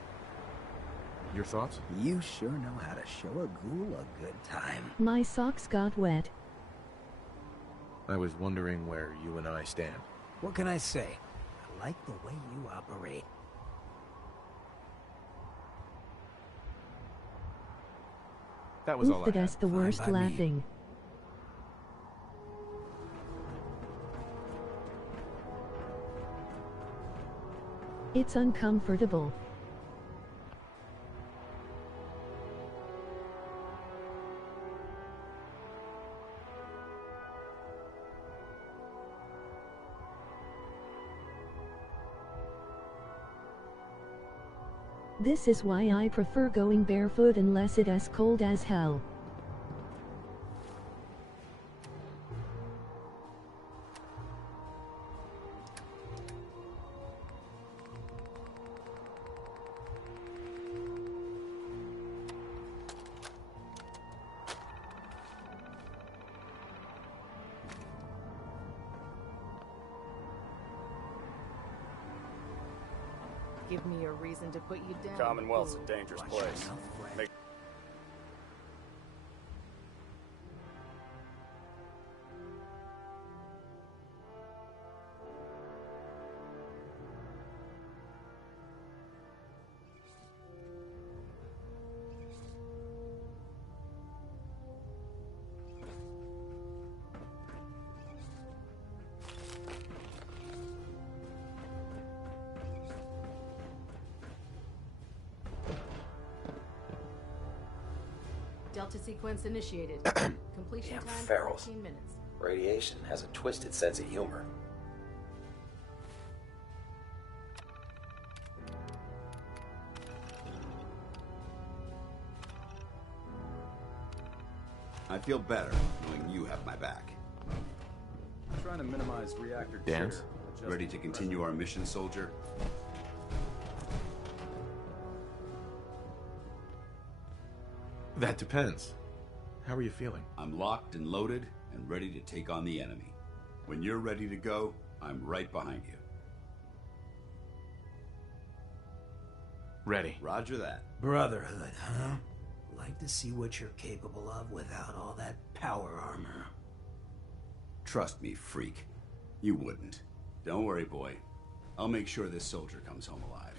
Your thoughts? You sure know how to show a ghoul a good time. My socks got wet. I was wondering where you and I stand. What can I say? I like the way you operate. That was all I had. That's the worst Fine by me. laughing. It's uncomfortable. This is why I prefer going barefoot unless it is cold as hell. Give me a reason to put you down. Commonwealth's a dangerous place. Make Delta sequence initiated. Completion Damn time ferals. 14 minutes. Radiation has a twisted sense of humor. I feel better knowing you have my back. trying to minimize reactor Dance? jitter. Adjust Ready to continue our mission, soldier? That depends. How are you feeling? I'm locked and loaded and ready to take on the enemy. When you're ready to go, I'm right behind you. Ready. Roger that. Brotherhood, huh? Like to see what you're capable of without all that power armor. Trust me, freak. You wouldn't. Don't worry, boy. I'll make sure this soldier comes home alive.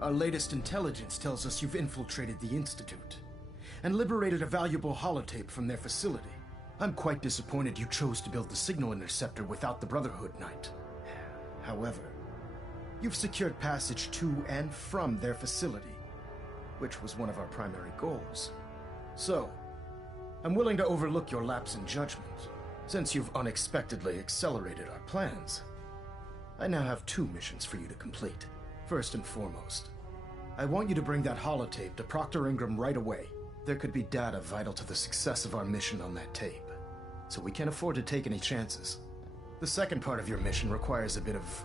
Our latest intelligence tells us you've infiltrated the Institute and liberated a valuable holotape from their facility. I'm quite disappointed you chose to build the signal interceptor without the Brotherhood Knight. However, you've secured passage to and from their facility, which was one of our primary goals. So, I'm willing to overlook your lapse in judgment, since you've unexpectedly accelerated our plans. I now have 2 missions for you to complete. First and foremost, I want you to bring that holotape to Proctor Ingram right away. There could be data vital to the success of our mission on that tape, so we can't afford to take any chances. The second part of your mission requires a bit of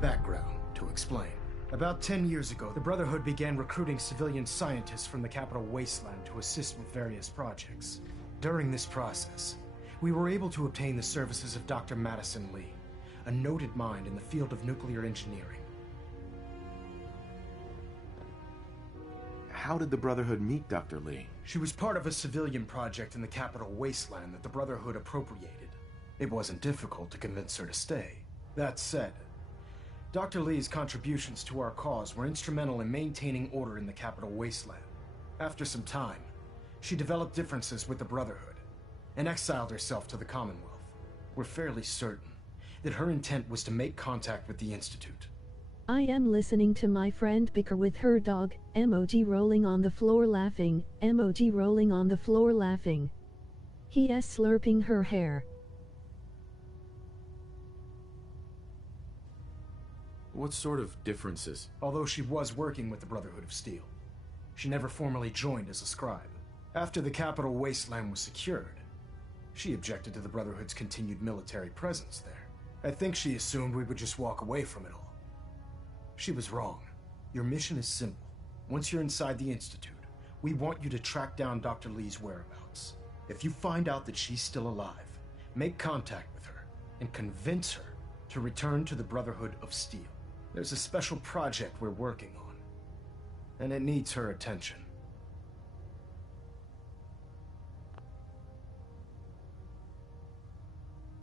background to explain. About 10 years ago, the Brotherhood began recruiting civilian scientists from the capital wasteland to assist with various projects. During this process, we were able to obtain the services of Dr. Madison Lee, a noted mind in the field of nuclear engineering. How did the Brotherhood meet Dr. Lee? She was part of a civilian project in the capital wasteland that the Brotherhood appropriated. It wasn't difficult to convince her to stay. That said, Dr. Lee's contributions to our cause were instrumental in maintaining order in the capital wasteland. After some time, she developed differences with the Brotherhood and exiled herself to the Commonwealth. We're fairly certain that her intent was to make contact with the Institute. I am listening to my friend bicker with her dog, emoji rolling on the floor laughing, emoji rolling on the floor laughing. He is slurping her hair. What sort of differences? Although she was working with the Brotherhood of Steel, she never formally joined as a scribe. After the capital wasteland was secured, she objected to the Brotherhood's continued military presence there. I think she assumed we would just walk away from it all. She was wrong. Your mission is simple. Once you're inside the Institute, we want you to track down Dr. Lee's whereabouts. If you find out that she's still alive, make contact with her and convince her to return to the Brotherhood of Steel. There's a special project we're working on, and it needs her attention.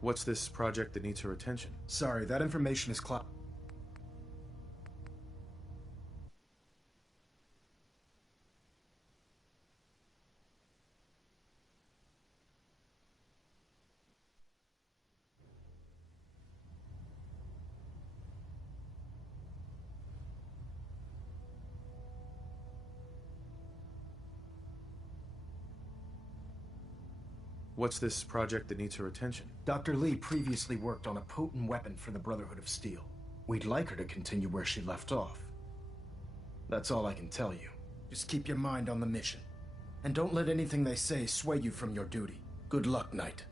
What's this project that needs her attention? Sorry, that information is What's this project that needs her attention? Dr. Lee previously worked on a potent weapon for the Brotherhood of Steel. We'd like her to continue where she left off. That's all I can tell you. Just keep your mind on the mission. And don't let anything they say sway you from your duty. Good luck, Knight.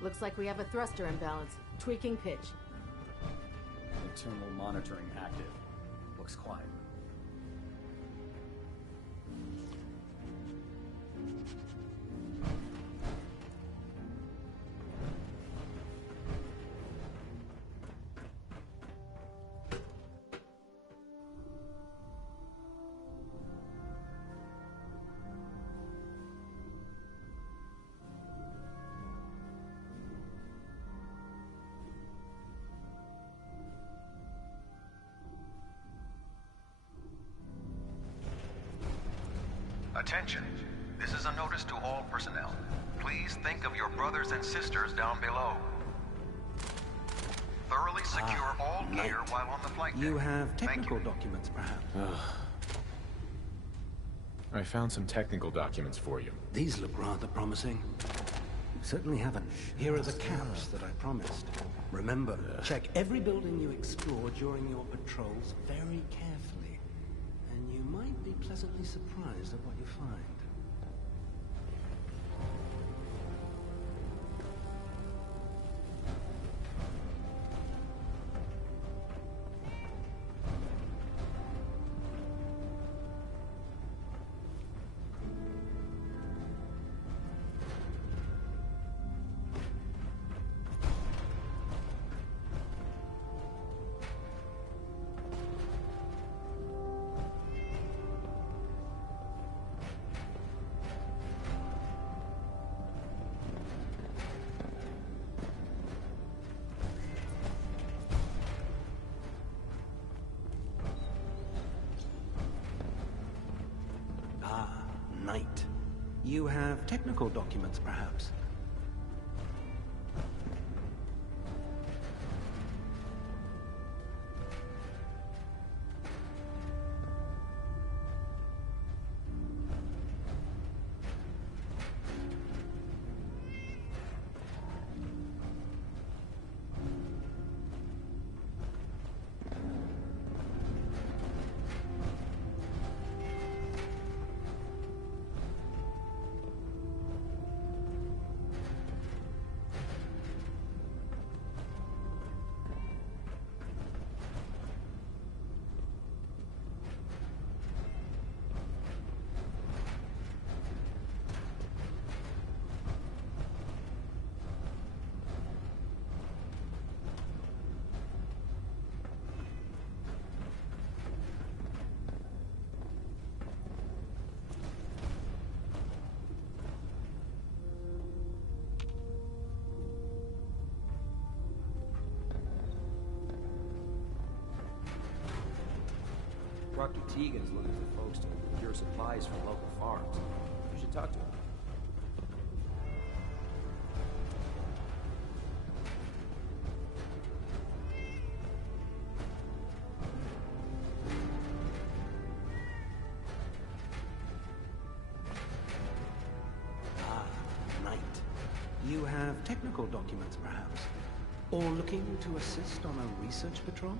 Looks like we have a thruster imbalance. Tweaking pitch. Internal monitoring active. Looks quiet. Attention. This is a notice to all personnel. Please think of your brothers and sisters down below. Thoroughly secure all gear while on the flight deck. You have technical documents, perhaps? I found some technical documents for you. These look rather promising. You certainly haven't. Here are the caps that I promised. Remember, check every building you explore during your patrols very carefully. And you might be pleasantly surprised at what you find. Knight. You have technical documents, perhaps? Dr. Tegan's looking for folks to procure supplies from local farms. You should talk to him. Technical documents, perhaps? Or looking to assist on a research patrol?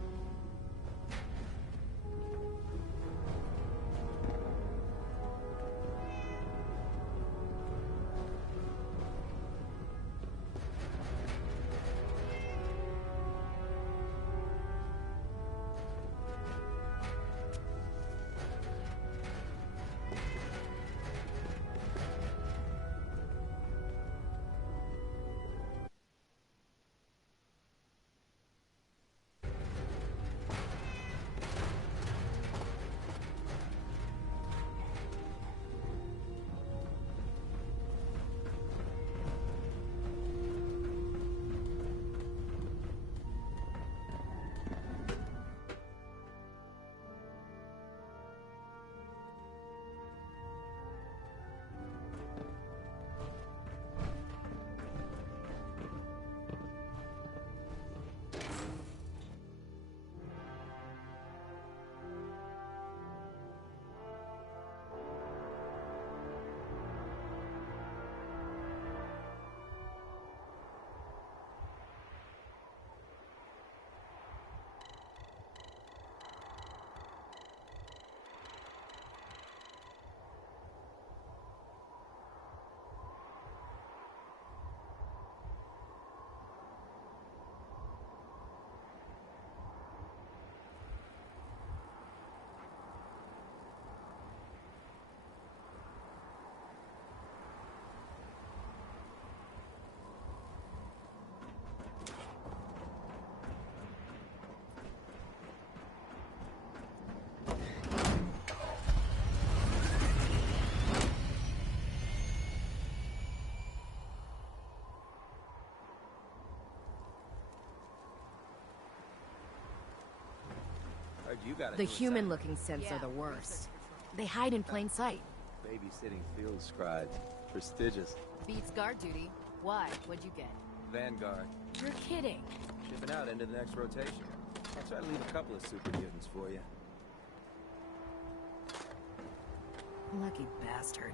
The human-looking synths are the worst. They hide in plain sight. Babysitting field scribe. Prestigious. Beats guard duty. Why? What'd you get? Vanguard. You're kidding. Shipping out into the next rotation. I'll try to leave a couple of super mutants for you. Lucky bastard.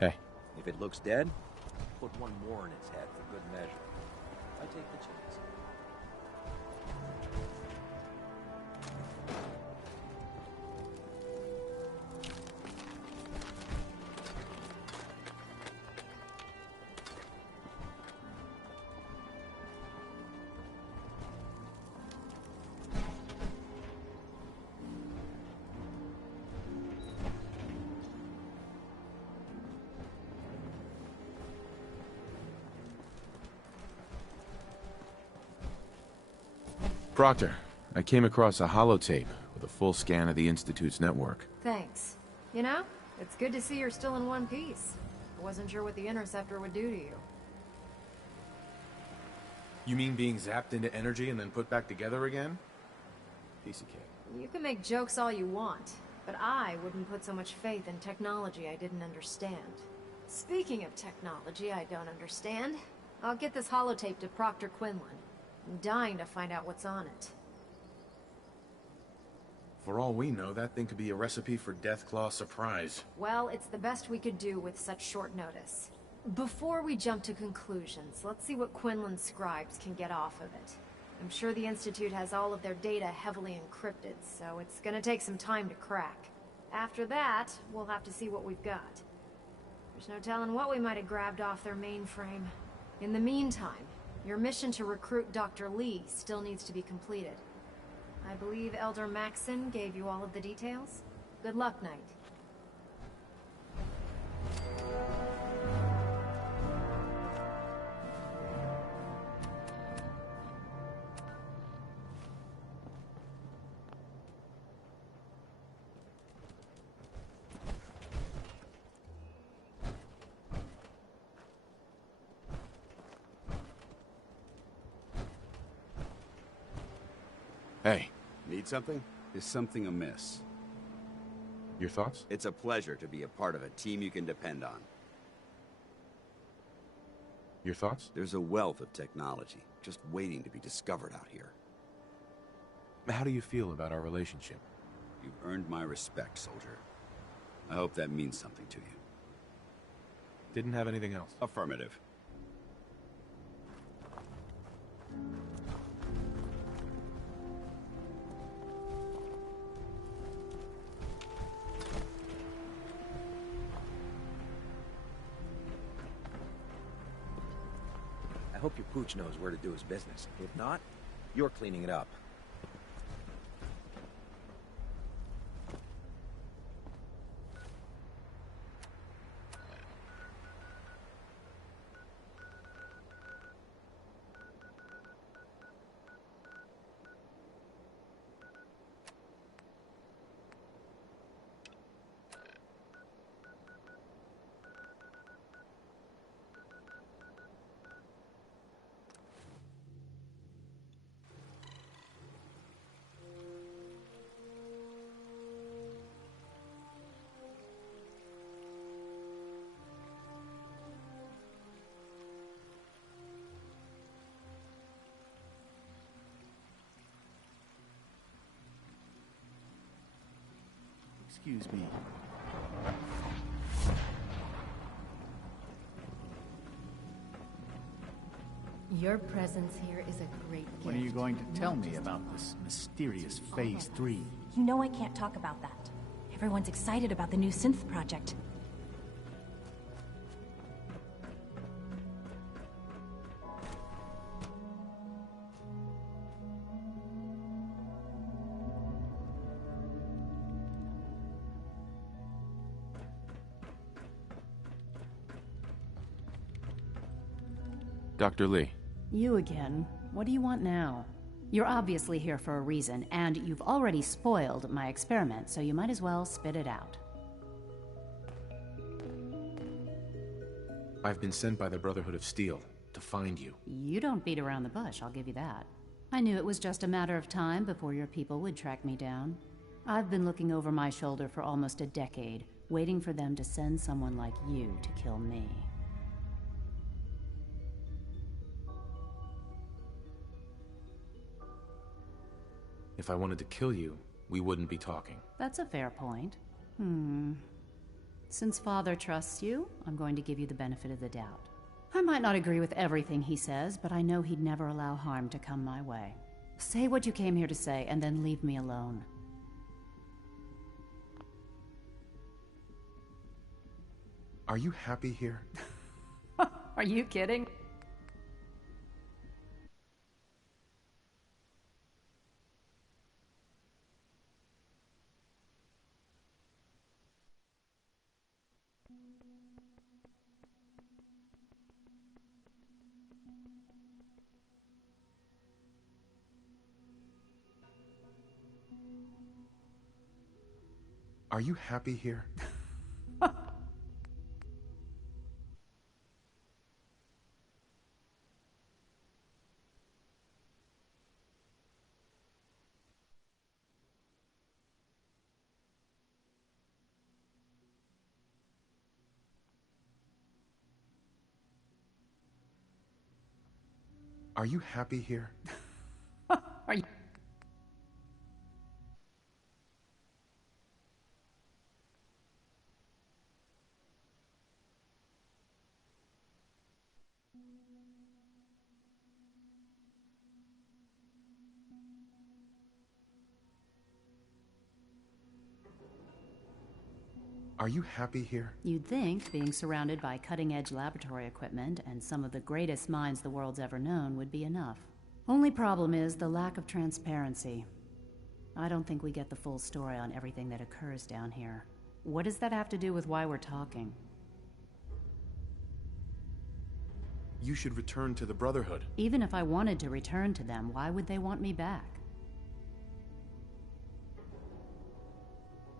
Hey. If it looks dead, put one more in its head for good measure. I take the chance. Proctor, I came across a holotape with a full scan of the Institute's network. Thanks. You know, it's good to see you're still in one piece. I wasn't sure what the Interceptor would do to you. You mean being zapped into energy and then put back together again? Piece of cake. You can make jokes all you want, but I wouldn't put so much faith in technology I didn't understand. Speaking of technology I don't understand, I'll get this holotape to Proctor Quinlan. I'm dying to find out what's on it. For all we know, that thing could be a recipe for Deathclaw surprise. Well, it's the best we could do with such short notice. Before we jump to conclusions, let's see what Quinlan's scribes can get off of it. I'm sure the Institute has all of their data heavily encrypted, so it's gonna take some time to crack. After that, we'll have to see what we've got. There's no telling what we might have grabbed off their mainframe. In the meantime, your mission to recruit Dr. Lee still needs to be completed. I believe Elder Maxson gave you all of the details. Good luck, Knight. Hey. Need something? Is something amiss? Your thoughts? It's a pleasure to be a part of a team you can depend on. Your thoughts? There's a wealth of technology just waiting to be discovered out here. How do you feel about our relationship? You've earned my respect, soldier. I hope that means something to you. Didn't have anything else? Affirmative. I hope your pooch knows where to do his business. If not, you're cleaning it up. Excuse me. Your presence here is a great gift. When are you going to tell me about this mysterious Phase 3? You know I can't talk about that. Everyone's excited about the new synth project. Dr. Lee. You again. What do you want now? You're obviously here for a reason, and you've already spoiled my experiment, so you might as well spit it out. I've been sent by the Brotherhood of Steel to find you. You don't beat around the bush, I'll give you that. I knew it was just a matter of time before your people would track me down. I've been looking over my shoulder for almost a decade, waiting for them to send someone like you to kill me. If I wanted to kill you, we wouldn't be talking. That's a fair point. Since Father trusts you, I'm going to give you the benefit of the doubt. I might not agree with everything he says, but I know he'd never allow harm to come my way. Say what you came here to say, and then leave me alone. Are you happy here? Are you kidding? Are you happy here? Are you happy here? Are you... Are you happy here? You'd think being surrounded by cutting-edge laboratory equipment and some of the greatest minds the world's ever known would be enough. Only problem is the lack of transparency. I don't think we get the full story on everything that occurs down here. What does that have to do with why we're talking? You should return to the Brotherhood. Even if I wanted to return to them, why would they want me back?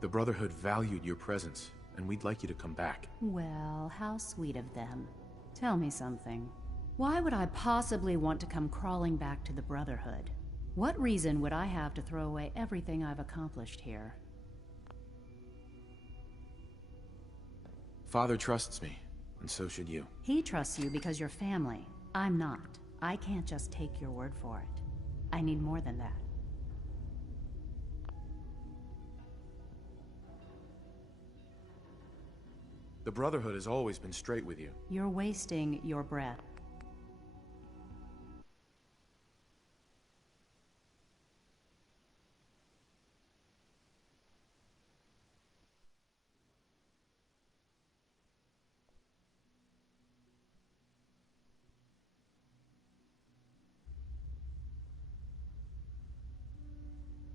The Brotherhood valued your presence, and we'd like you to come back. Well, how sweet of them. Tell me something. Why would I possibly want to come crawling back to the Brotherhood? What reason would I have to throw away everything I've accomplished here? Father trusts me, and so should you. He trusts you because you're family. I'm not. I can't just take your word for it. I need more than that. The Brotherhood has always been straight with you. You're wasting your breath.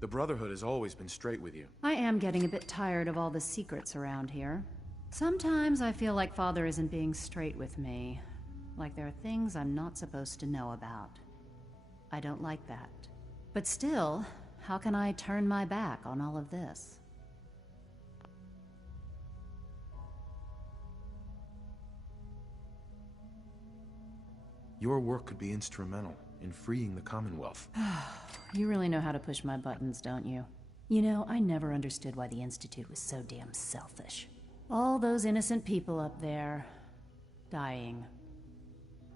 The Brotherhood has always been straight with you. I am getting a bit tired of all the secrets around here. Sometimes I feel like Father isn't being straight with me. Like there are things I'm not supposed to know about. I don't like that. But still, how can I turn my back on all of this? Your work could be instrumental in freeing the Commonwealth. You really know how to push my buttons, don't you? You know, I never understood why the Institute was so damn selfish. All those innocent people up there, dying.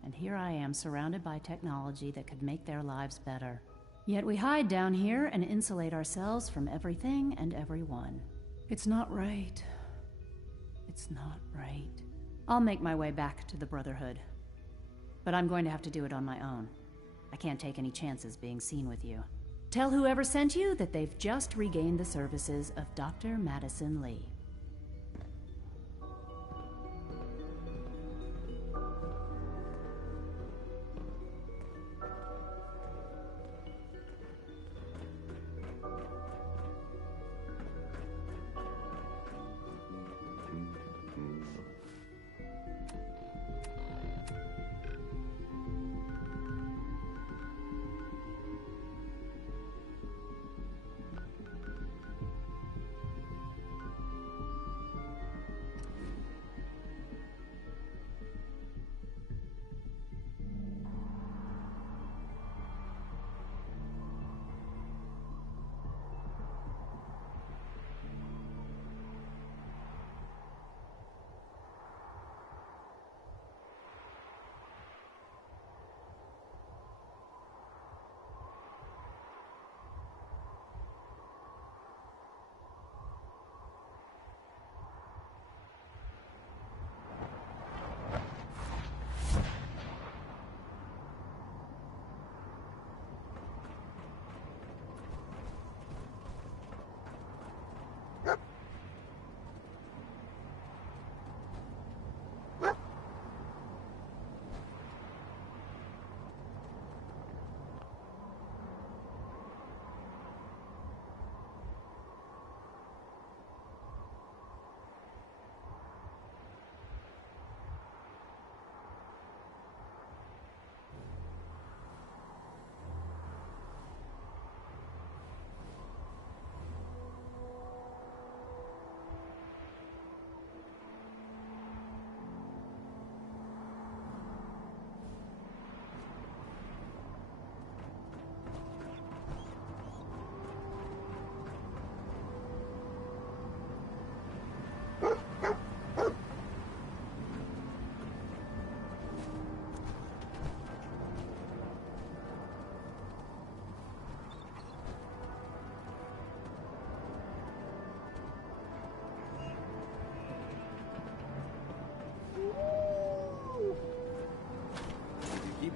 And here I am, surrounded by technology that could make their lives better. Yet we hide down here and insulate ourselves from everything and everyone. It's not right. It's not right. I'll make my way back to the Brotherhood. But I'm going to have to do it on my own. I can't take any chances being seen with you. Tell whoever sent you that they've just regained the services of Dr. Madison Lee.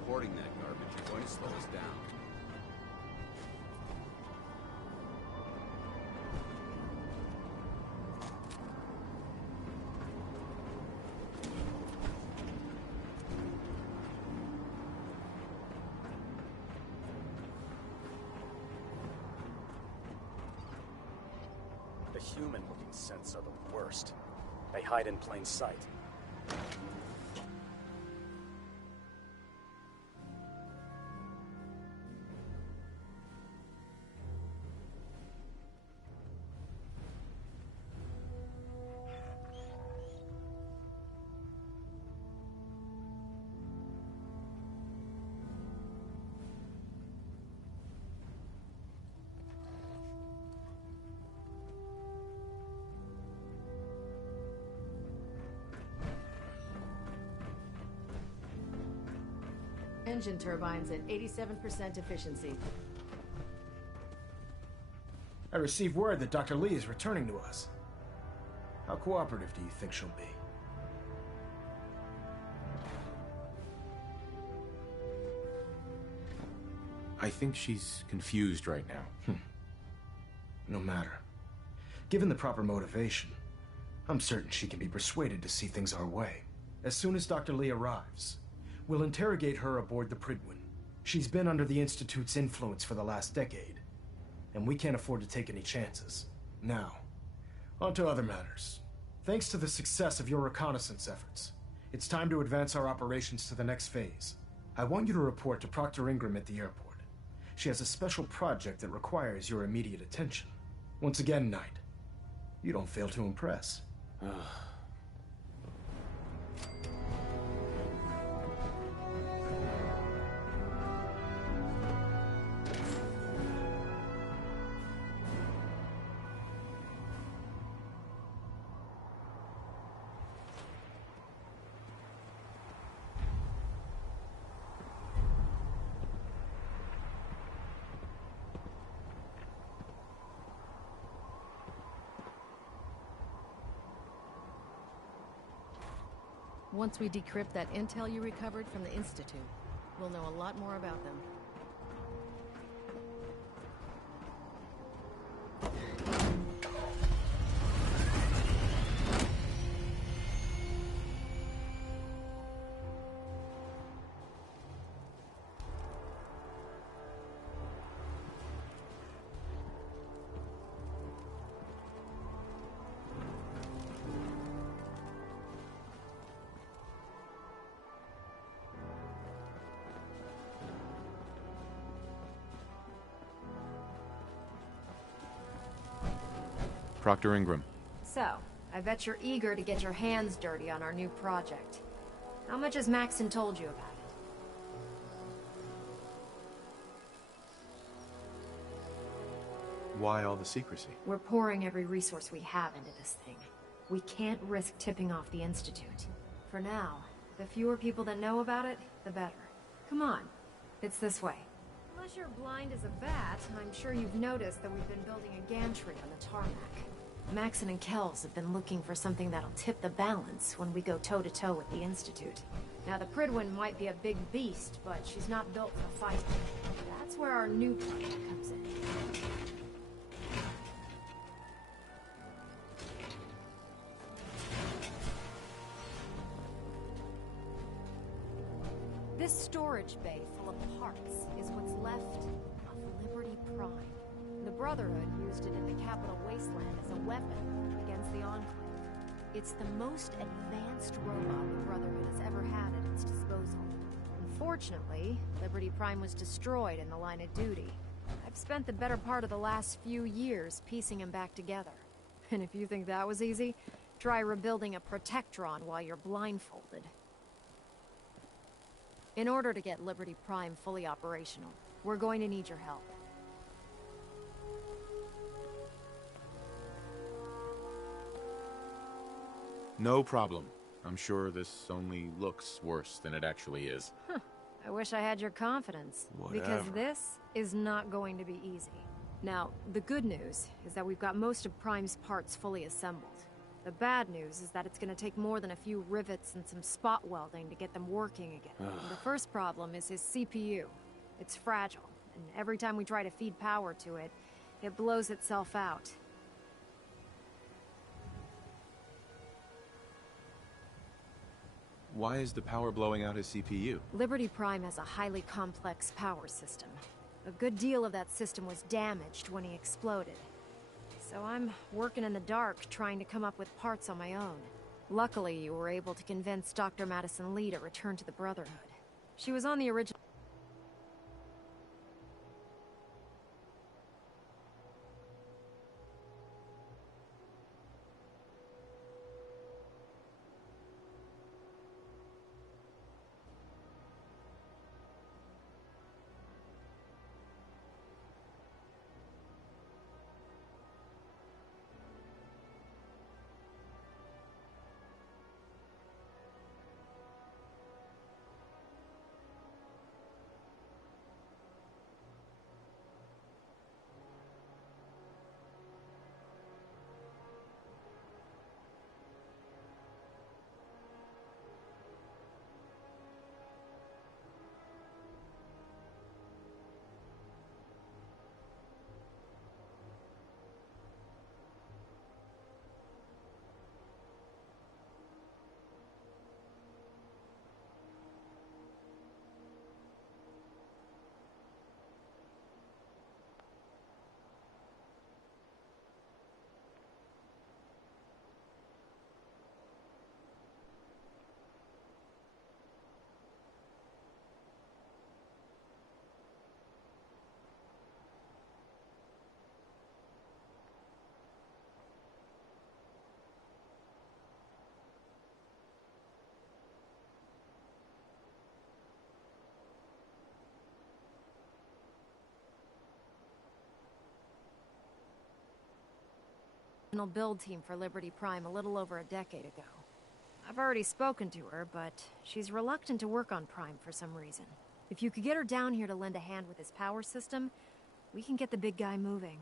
Hoarding that garbage, you're going to slow us down. The human-looking synths are the worst. They hide in plain sight. Engine turbines at 87% efficiency. I received word that Dr. Lee is returning to us. How cooperative do you think she'll be? I think she's confused right now. No matter. Given the proper motivation, I'm certain she can be persuaded to see things our way. As soon as Dr. Lee arrives, we'll interrogate her aboard the Prydwen. She's been under the Institute's influence for the last decade, and we can't afford to take any chances. Now, on to other matters. Thanks to the success of your reconnaissance efforts, it's time to advance our operations to the next phase. I want you to report to Proctor Ingram at the airport. She has a special project that requires your immediate attention. Once again, Knight, you don't fail to impress. Once we decrypt that intel you recovered from the Institute, we'll know a lot more about them. Proctor Ingram. So, I bet you're eager to get your hands dirty on our new project. How much has Maxon told you about it? Why all the secrecy? We're pouring every resource we have into this thing. We can't risk tipping off the Institute. For now, the fewer people that know about it, the better. Come on, it's this way. Unless you're blind as a bat, I'm sure you've noticed that we've been building a gantry on the tarmac. Maxon and Kells have been looking for something that'll tip the balance when we go toe-to-toe with the Institute. Now, the Prydwen might be a big beast, but she's not built for fighting. That's where our new project comes in. This storage bay full of parts is what's left of Liberty Prime. The Brotherhood used it in the Capital Wasteland as a weapon against the Enclave. It's the most advanced robot the Brotherhood has ever had at its disposal. Unfortunately, Liberty Prime was destroyed in the line of duty. I've spent the better part of the last few years piecing him back together. And if you think that was easy, try rebuilding a Protectron while you're blindfolded. In order to get Liberty Prime fully operational, we're going to need your help. No problem. I'm sure this only looks worse than it actually is. Huh. I wish I had your confidence. Because this is not going to be easy. Now, the good news is that we've got most of Prime's parts fully assembled. The bad news is that it's going to take more than a few rivets and some spot welding to get them working again. The first problem is his CPU. It's fragile, and every time we try to feed power to it, it blows itself out. Why is the power blowing out his CPU? Liberty Prime has a highly complex power system. A good deal of that system was damaged when he exploded. So I'm working in the dark, trying to come up with parts on my own. Luckily, you were able to convince Dr. Madison Lee to return to the Brotherhood. She was on the original... Build team for Liberty Prime a little over a decade ago. I've already spoken to her, but she's reluctant to work on Prime for some reason. If you could get her down here to lend a hand with his power system, we can get the big guy moving.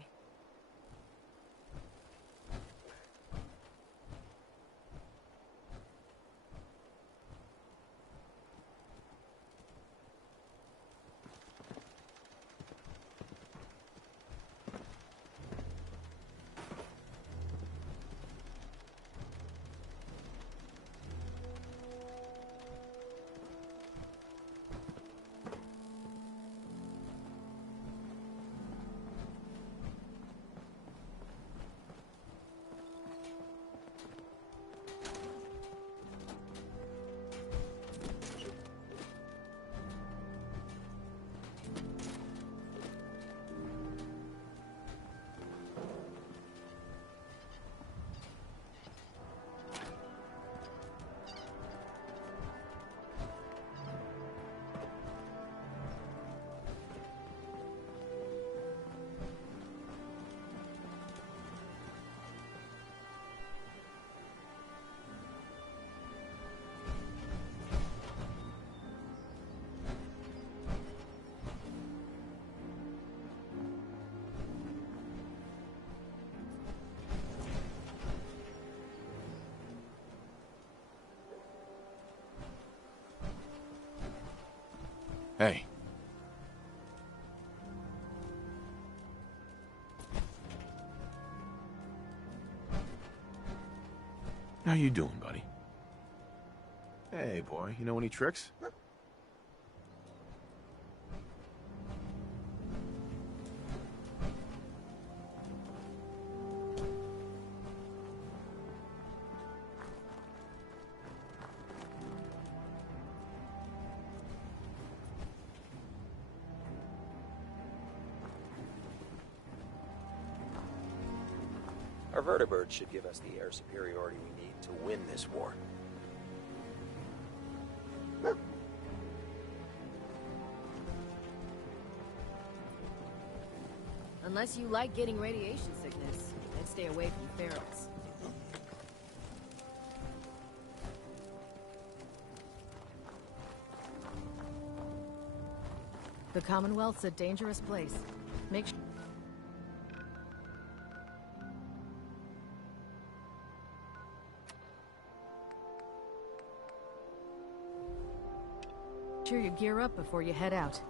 Hey. How you doing, buddy? Hey, boy, you know any tricks? Our vertibird should give us the air superiority we need to win this war. Unless you like getting radiation sickness, then stay away from ferals. The Commonwealth's a dangerous place. Make sure you gear up before you head out.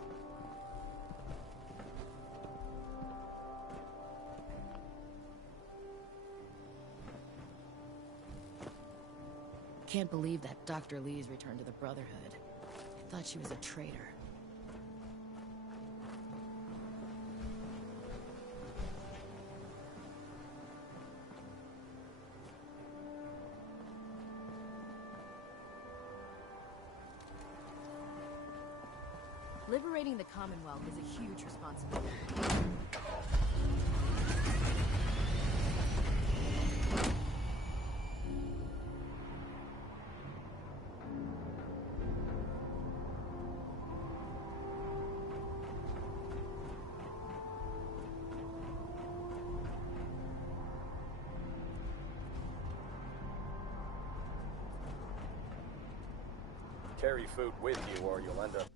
Can't believe that Dr. Lee's returned to the Brotherhood. Thought she was a traitor. Liberating the Commonwealth is a huge responsibility. Carry food with you or you'll end up...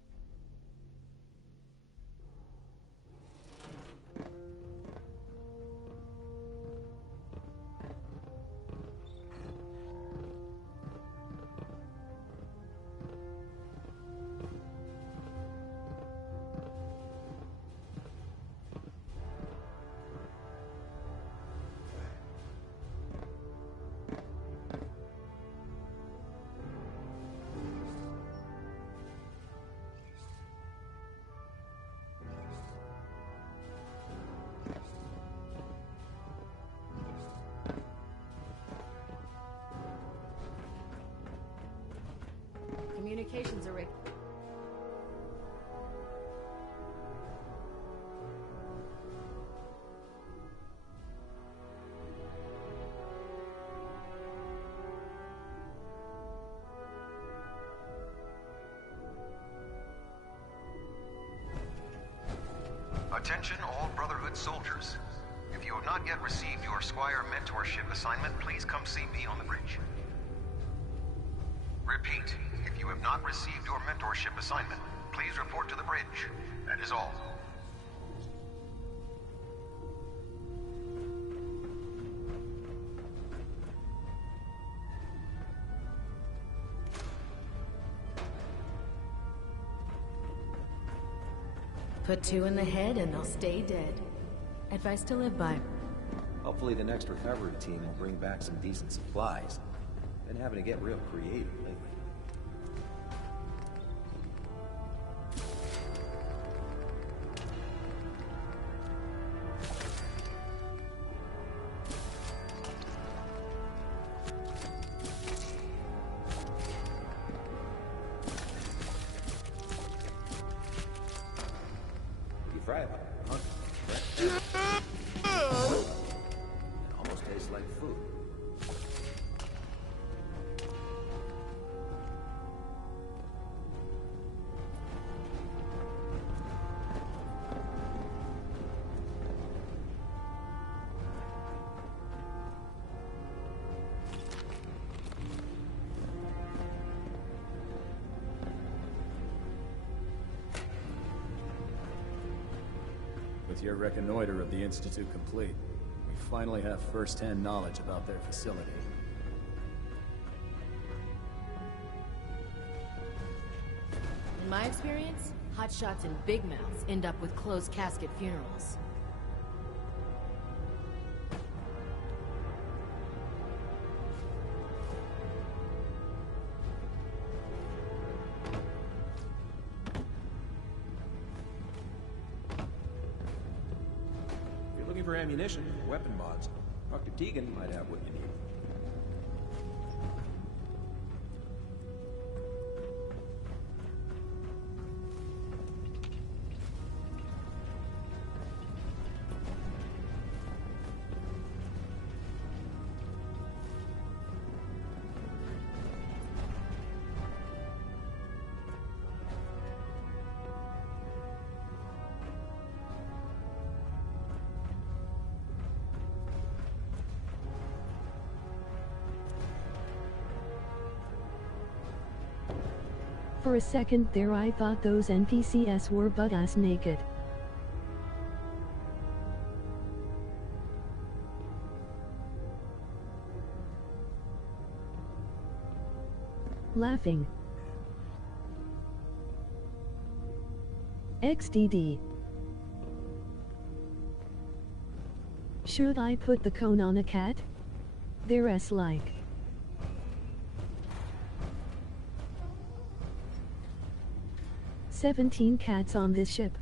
Communications are rigged. Attention all Brotherhood soldiers. If you you have not yet received your Squire mentorship assignment, please come see me on the bridge. Repeat, if you have not received your mentorship assignment, please report to the bridge. That is all. Put two in the head and they'll stay dead. Advice to live by. Hopefully the next recovery team will bring back some decent supplies. Been having to get real creative lately. With your reconnoiter of the Institute complete, we finally have first-hand knowledge about their facility. In my experience, hotshots and big mouths end up with closed casket funerals. For ammunition, weapon mods, Dr. Tegan might have what you need. For a second there I thought those NPCs were butt-ass naked. Laughing. XDD. Should I put the cone on a cat? They're S-like. "17 cats on this ship."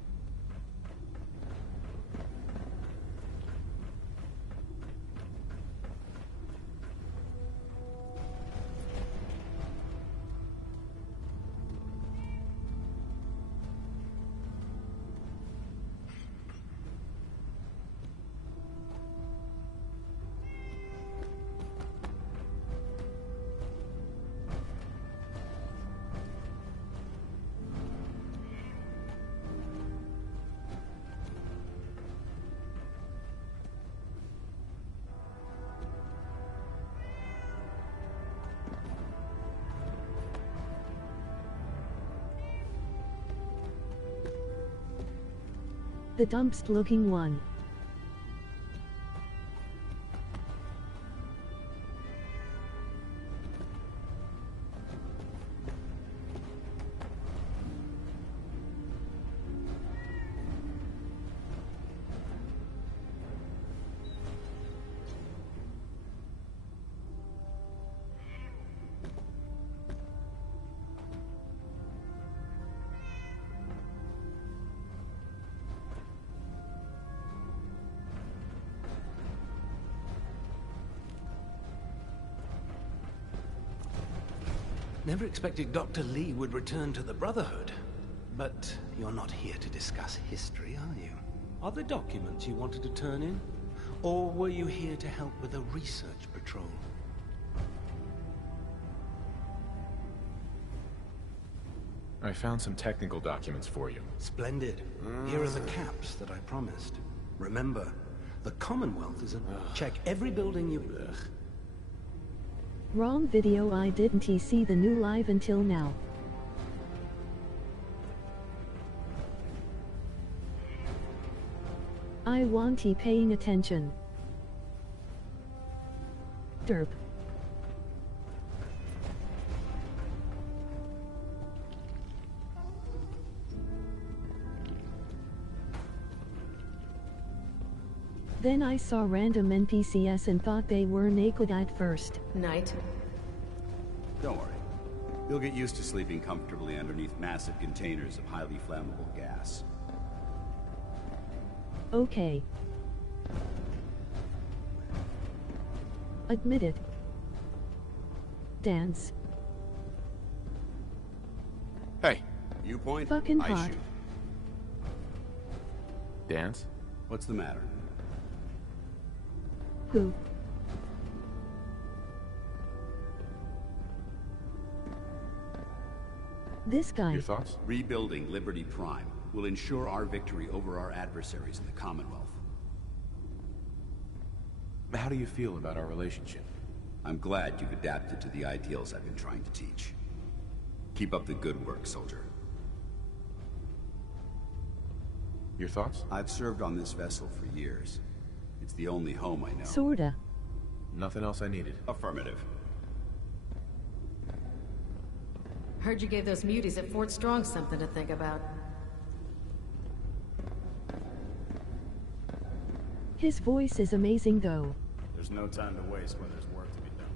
The dumpst looking one. Never expected Dr. Lee would return to the Brotherhood. But you're not here to discuss history, are you? Are there documents you wanted to turn in? Or were you here to help with a research patrol? I found some technical documents for you. Splendid. Here are the caps that I promised. Remember, The Commonwealth is a... Check every building you... Wrong video. I didn't see the new live until now. I want paying attention. Derp. Then I saw random NPCs and thought they were naked at first. Knight. Don't worry. You'll get used to sleeping comfortably underneath massive containers of highly flammable gas. Okay. Admit it. Dance. Hey. You point, Fucking I hot. shoot. Dance? What's the matter? Who? This guy. Your thoughts? Rebuilding Liberty Prime will ensure our victory over our adversaries in the Commonwealth. How do you feel about our relationship? I'm glad you've adapted to the ideals I've been trying to teach. Keep up the good work, soldier. Your thoughts? I've served on this vessel for years. It's the only home I know. Sorta. Nothing else I needed. Affirmative. Heard you gave those muties at Fort Strong something to think about. His voice is amazing though. There's no time to waste when there's work to be done.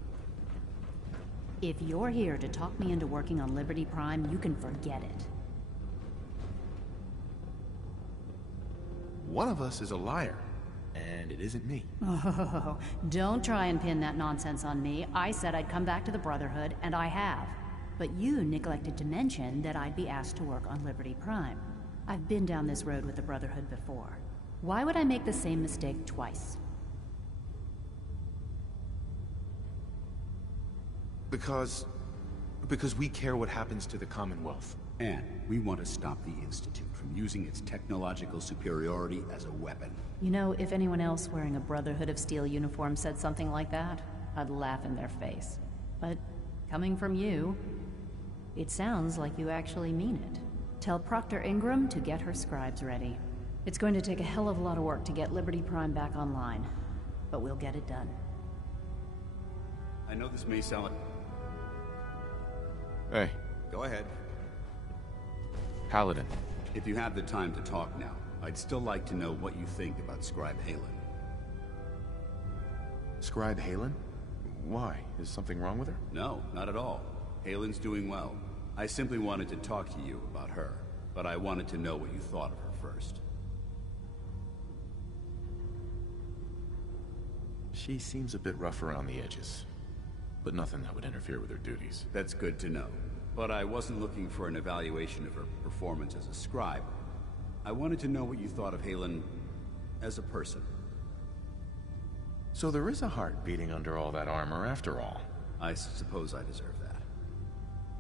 If you're here to talk me into working on Liberty Prime, you can forget it. One of us is a liar, and it isn't me. Oh, don't try and pin that nonsense on me. I said I'd come back to the Brotherhood, and I have. But you neglected to mention that I'd be asked to work on Liberty Prime. I've been down this road with the Brotherhood before. Why would I make the same mistake twice? Because we care what happens to the Commonwealth. And we want to stop the Institute from using its technological superiority as a weapon. You know, if anyone else wearing a Brotherhood of Steel uniform said something like that, I'd laugh in their face. But coming from you, it sounds like you actually mean it. Tell Proctor Ingram to get her scribes ready. It's going to take a hell of a lot of work to get Liberty Prime back online, but we'll get it done. I know this may sound like... Hey. Go ahead. Paladin. If you have the time to talk now, I'd still like to know what you think about Scribe Halen. Scribe Halen? Why? Is something wrong with her? No, not at all. Halen's doing well. I simply wanted to talk to you about her, but I wanted to know what you thought of her first. She seems a bit rough around the edges, but nothing that would interfere with her duties. That's good to know. But I wasn't looking for an evaluation of her performance as a scribe. I wanted to know what you thought of Halen as a person. So there is a heart beating under all that armor after all. I suppose I deserve that.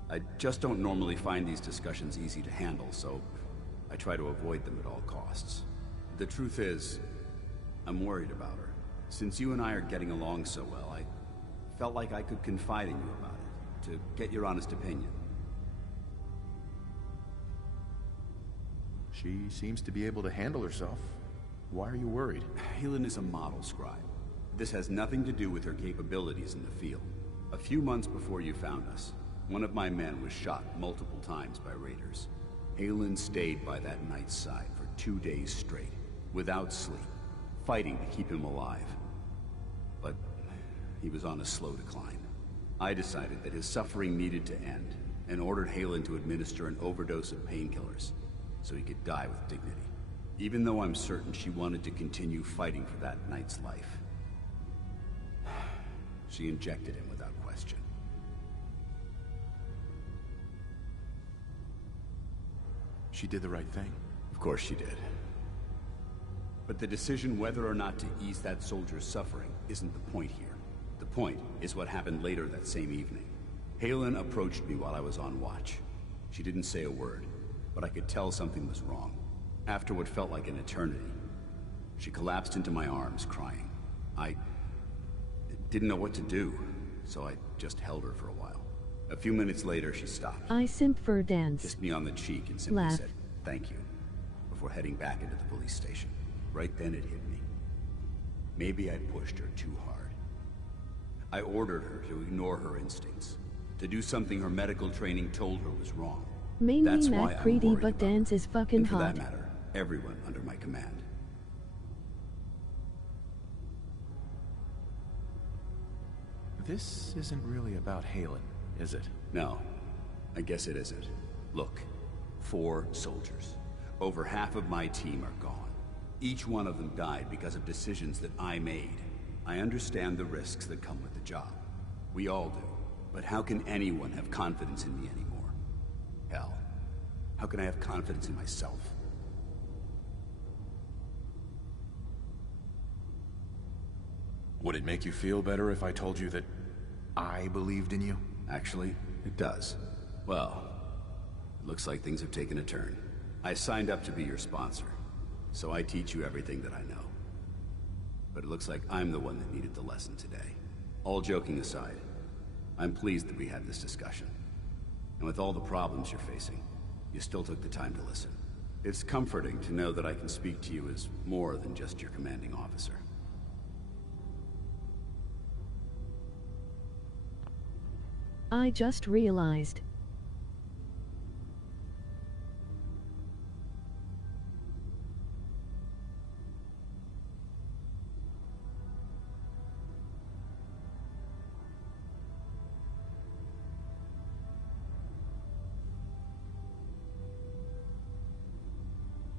I just don't normally find these discussions easy to handle, so I try to avoid them at all costs. The truth is, I'm worried about her. Since you and I are getting along so well, I felt like I could confide in you about it, to get your honest opinion. She seems to be able to handle herself. Why are you worried? Halen is a model scribe. This has nothing to do with her capabilities in the field. A few months before you found us, one of my men was shot multiple times by raiders. Halen stayed by that knight's side for 2 days straight, without sleep, fighting to keep him alive. But he was on a slow decline. I decided that his suffering needed to end, and ordered Halen to administer an overdose of painkillers, so he could die with dignity. Even though I'm certain she wanted to continue fighting for that knight's life. She injected him without question. She did the right thing. Of course she did. But the decision whether or not to ease that soldier's suffering isn't the point here. The point is what happened later that same evening. Halen approached me while I was on watch. She didn't say a word, but I could tell something was wrong. After what felt like an eternity, She collapsed into my arms, crying. I didn't know what to do, so I just held her for a while. A few minutes later, she stopped. I simp for dance. Kissed me on the cheek and simply Laugh. said, "Thank you," before heading back into the police station. Right then it hit me. Maybe I pushed her too hard. I ordered her to ignore her instincts, to do something her medical training told her was wrong. Mainly That's why Matt I'm Creedy, worried but about dance her. is fucking And for hot. that matter, everyone under my command. This isn't really about Halen, is it? No, I guess it isn't. Look, 4 soldiers. Over half of my team are gone. Each one of them died because of decisions that I made. I understand the risks that come with the job. We all do. But how can anyone have confidence in me anymore? Hell, how can I have confidence in myself? Would it make you feel better if I told you that I believed in you? Actually, it does. Well, it looks like things have taken a turn. I signed up to be your sponsor, so I teach you everything that I know. But it looks like I'm the one that needed the lesson today. All joking aside, I'm pleased that we had this discussion. And with all the problems you're facing, you still took the time to listen. It's comforting to know that I can speak to you as more than just your commanding officer. I just realized.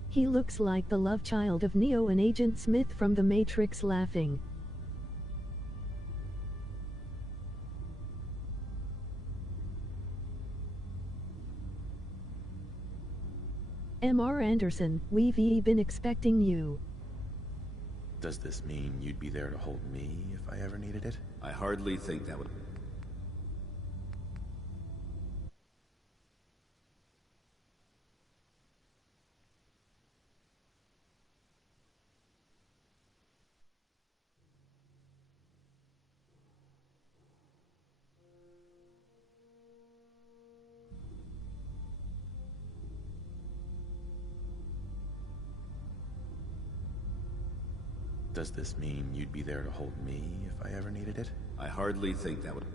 He looks like the love child of Neo and Agent Smith from The Matrix laughing. M.R. Anderson, we've been expecting you. Does this mean you'd be there to hold me if I ever needed it? I hardly think that would... Does this mean you'd be there to hold me if I ever needed it? I hardly think that would...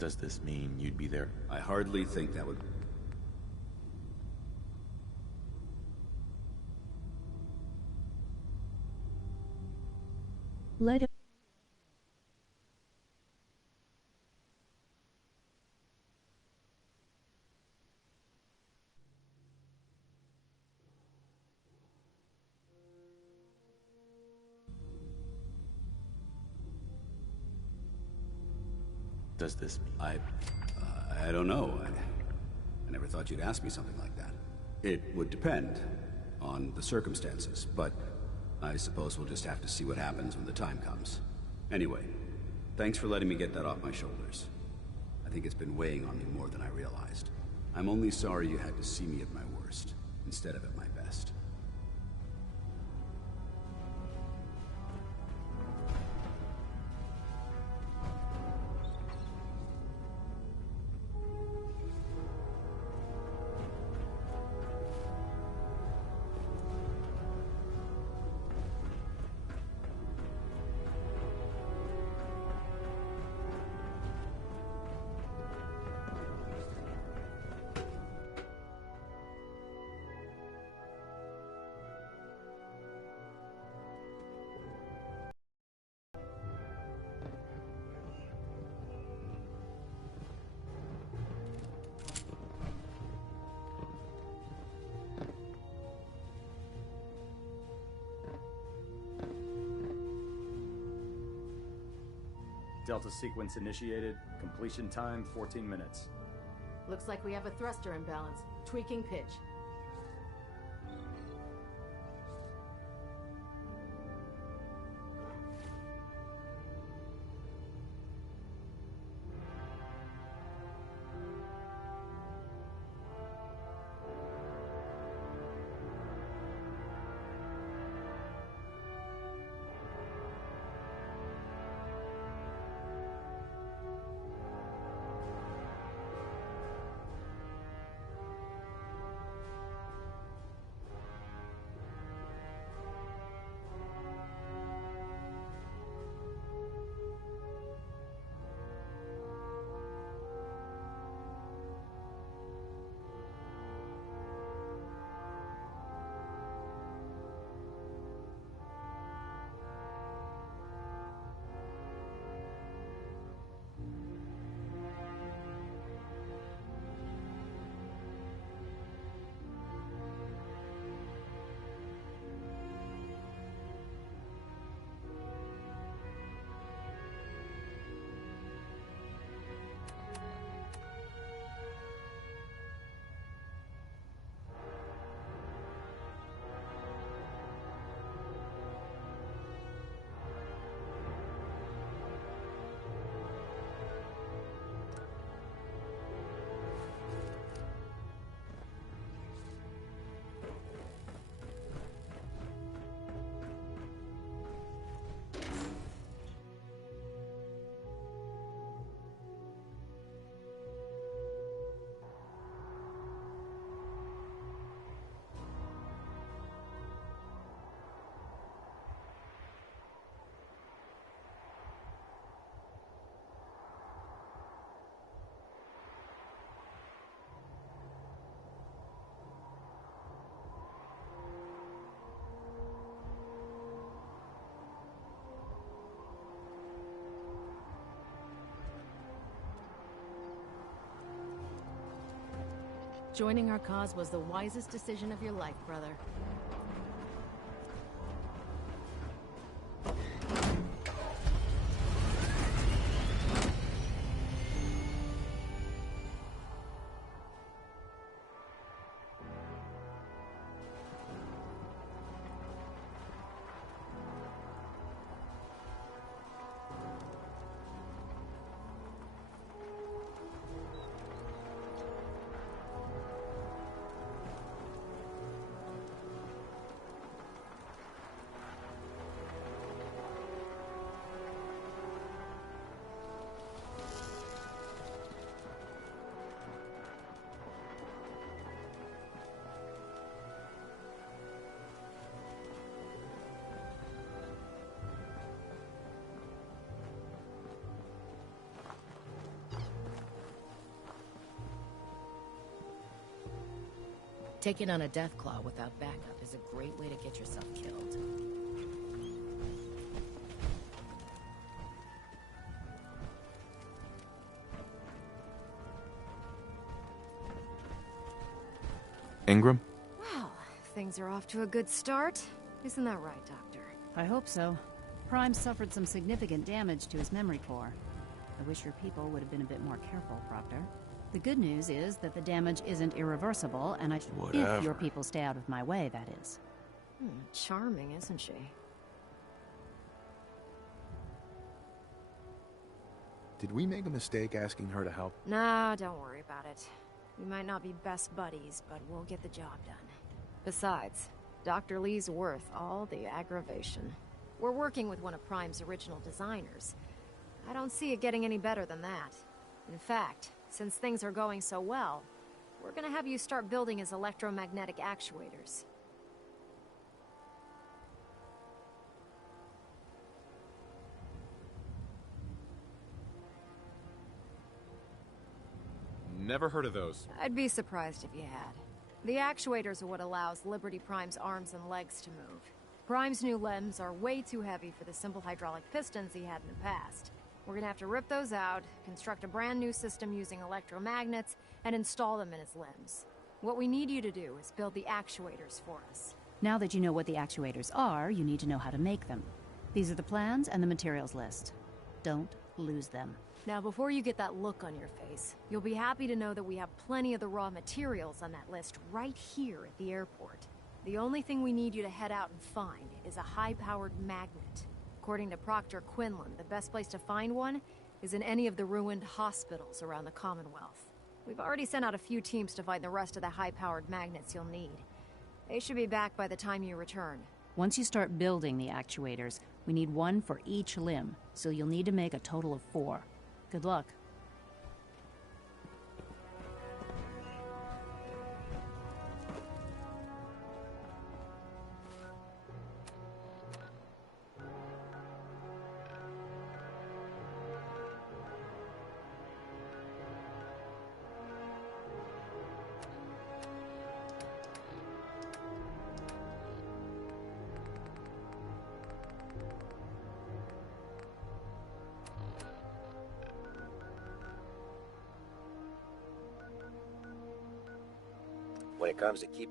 Does this mean you'd be there? I hardly think that would... Let it. Does this mean... I don't know. I never thought you'd ask me something like that. It would depend on the circumstances, but I suppose we'll just have to see what happens when the time comes. Anyway, thanks for letting me get that off my shoulders. I think it's been weighing on me more than I realized. I'm only sorry you had to see me at my worst, instead of at my best. Delta sequence initiated. Completion time 14 minutes. Looks like we have a thruster imbalance. Tweaking pitch. Joining our cause was the wisest decision of your life, brother. Taking on a Deathclaw without backup is a great way to get yourself killed. Ingram? Well, things are off to a good start. Isn't that right, Doctor? I hope so. Prime suffered some significant damage to his memory core. I wish your people would have been a bit more careful, Proctor. The good news is that the damage isn't irreversible, and if your people stay out of my way, that is. Charming, isn't she? Did we make a mistake asking her to help? Nah, don't worry about it. We might not be best buddies, but we'll get the job done. Besides, Dr. Lee's worth all the aggravation. We're working with one of Prime's original designers. I don't see it getting any better than that. In fact, since things are going so well, we're gonna have you start building his electromagnetic actuators. Never heard of those. I'd be surprised if you had. The actuators are what allows Liberty Prime's arms and legs to move. Prime's new limbs are way too heavy for the simple hydraulic pistons he had in the past. We're gonna have to rip those out, construct a brand new system using electromagnets, and install them in his limbs. What we need you to do is build the actuators for us. Now that you know what the actuators are, you need to know how to make them. These are the plans and the materials list. Don't lose them. Now, before you get that look on your face, you'll be happy to know that we have plenty of the raw materials on that list right here at the airport. The only thing we need you to head out and find is a high-powered magnet. According to Proctor Quinlan, the best place to find one is in any of the ruined hospitals around the Commonwealth. We've already sent out a few teams to find the rest of the high-powered magnets you'll need. They should be back by the time you return. Once you start building the actuators, we need one for each limb, so you'll need to make a total of 4. Good luck. When it comes to keep...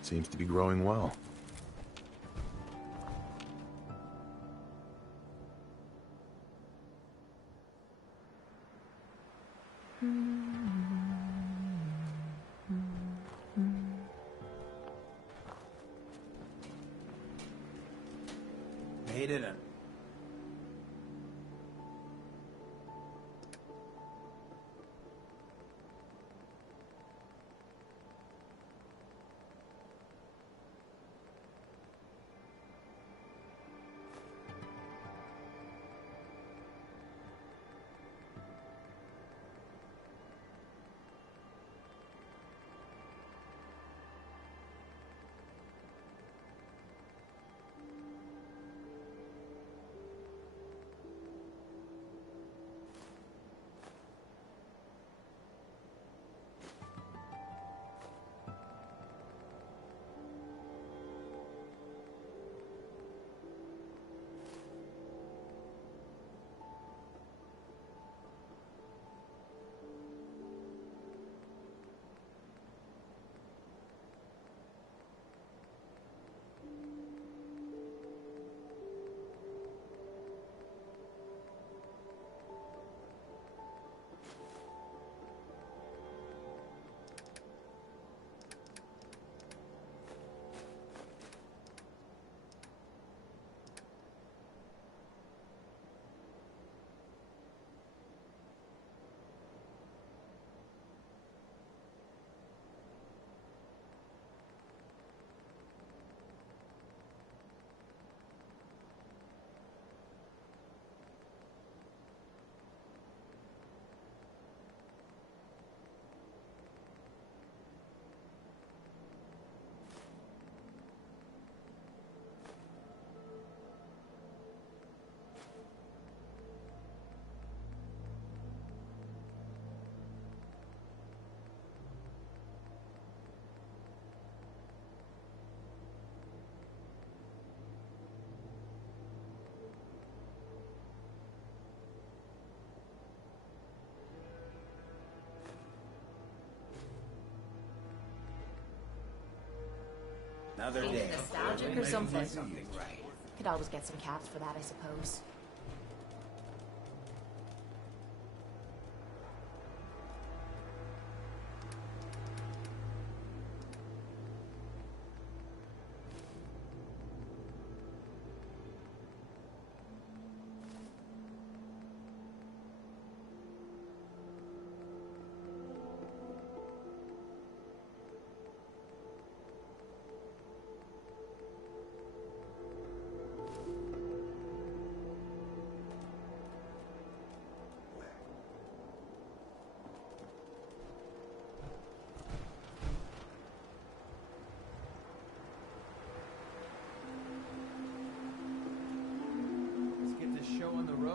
Seems to be growing well. Made it in. Another day. Nostalgic or something. Could always get some caps for that, I suppose.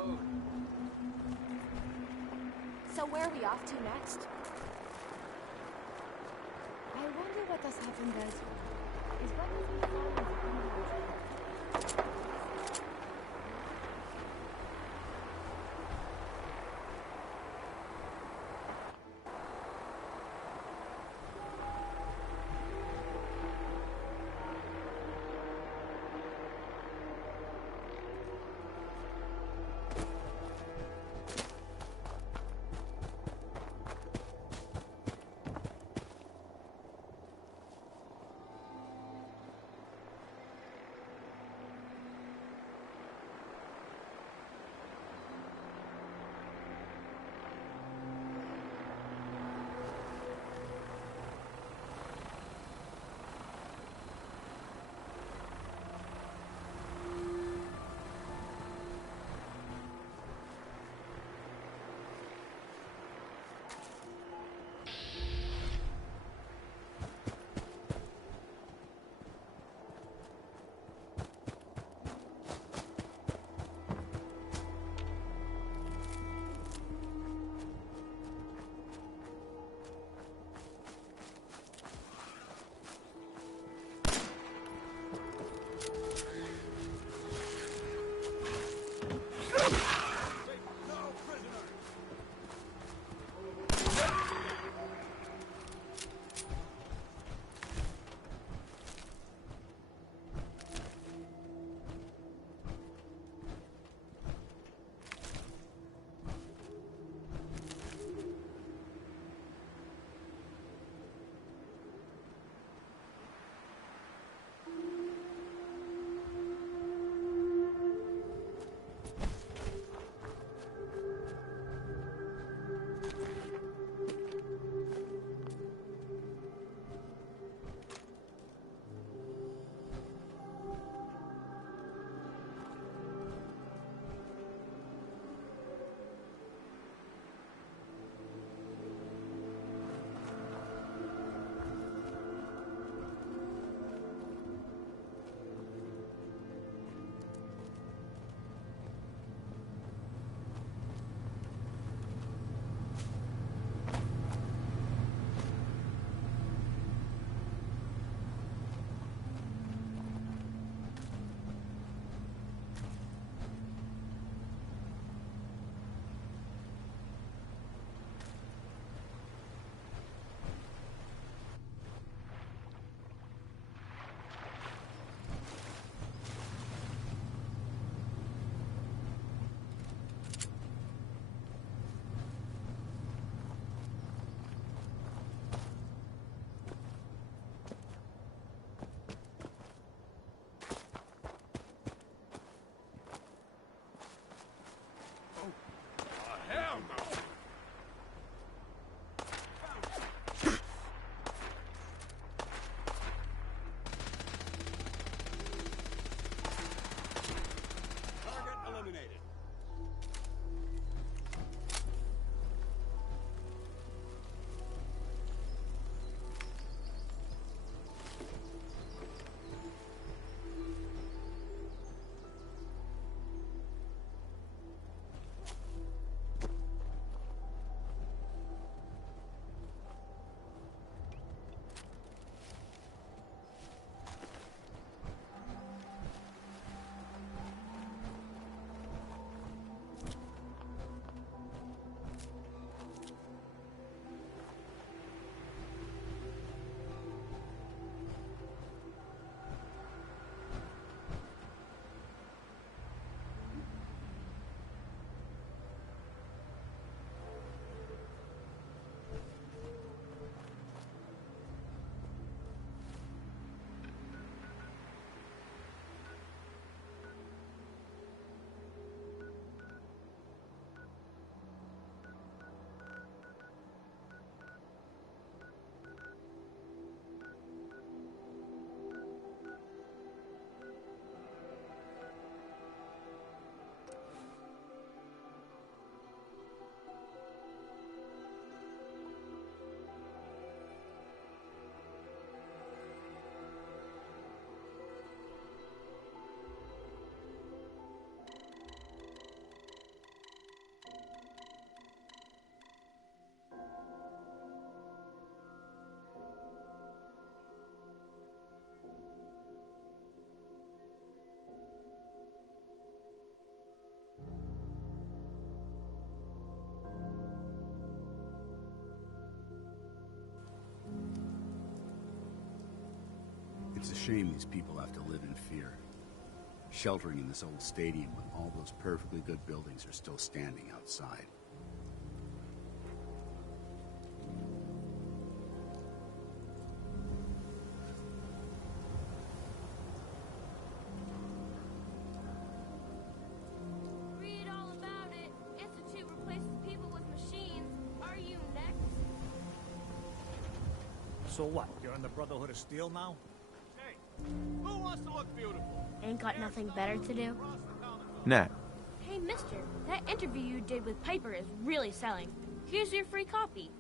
So where are we off to next? I wonder what das happened does. Is what has been found in the underworld. shame these people have to live in fear. Sheltering in this old stadium when all those perfectly good buildings are still standing outside. Read all about it. Institute replaces people with machines. Are you next? So what? You're in the Brotherhood of Steel now? Hey, who wants to look beautiful? Ain't got nothing better to do? Nat. Hey, mister, that interview you did with Piper is really selling. Here's your free copy.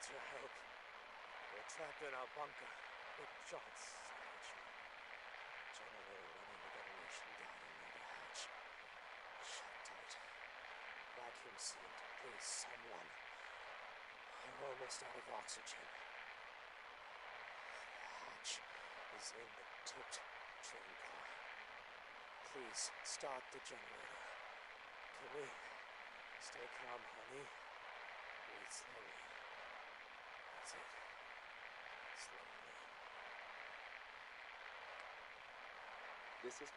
need your help. We're trapped in our bunker. Big giant savage. Generator running with evolution data near the hatch. Shut tight. Vacuum sealed. Please, someone. We're almost out of oxygen. The hatch is in the tipped train car. Please, start the generator. Kimmy, stay calm, honey. Breathe slowly. That's it. Slowly. This is...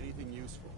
Anything useful?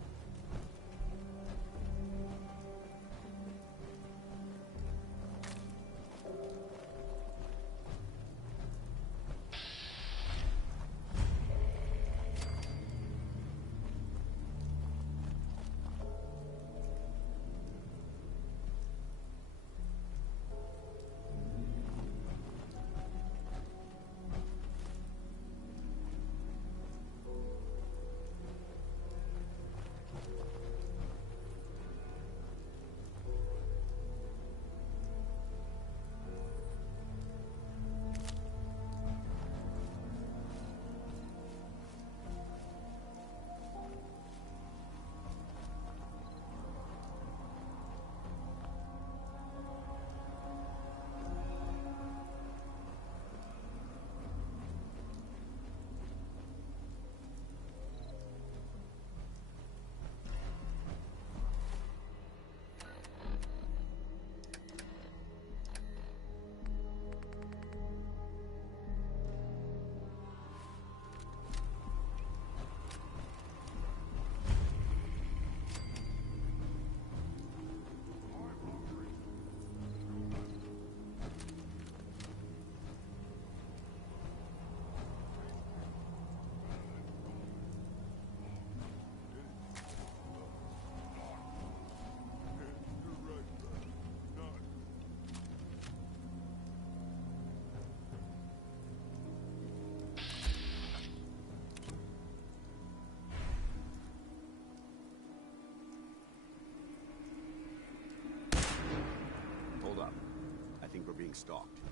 Hold up. I think we're being stalked.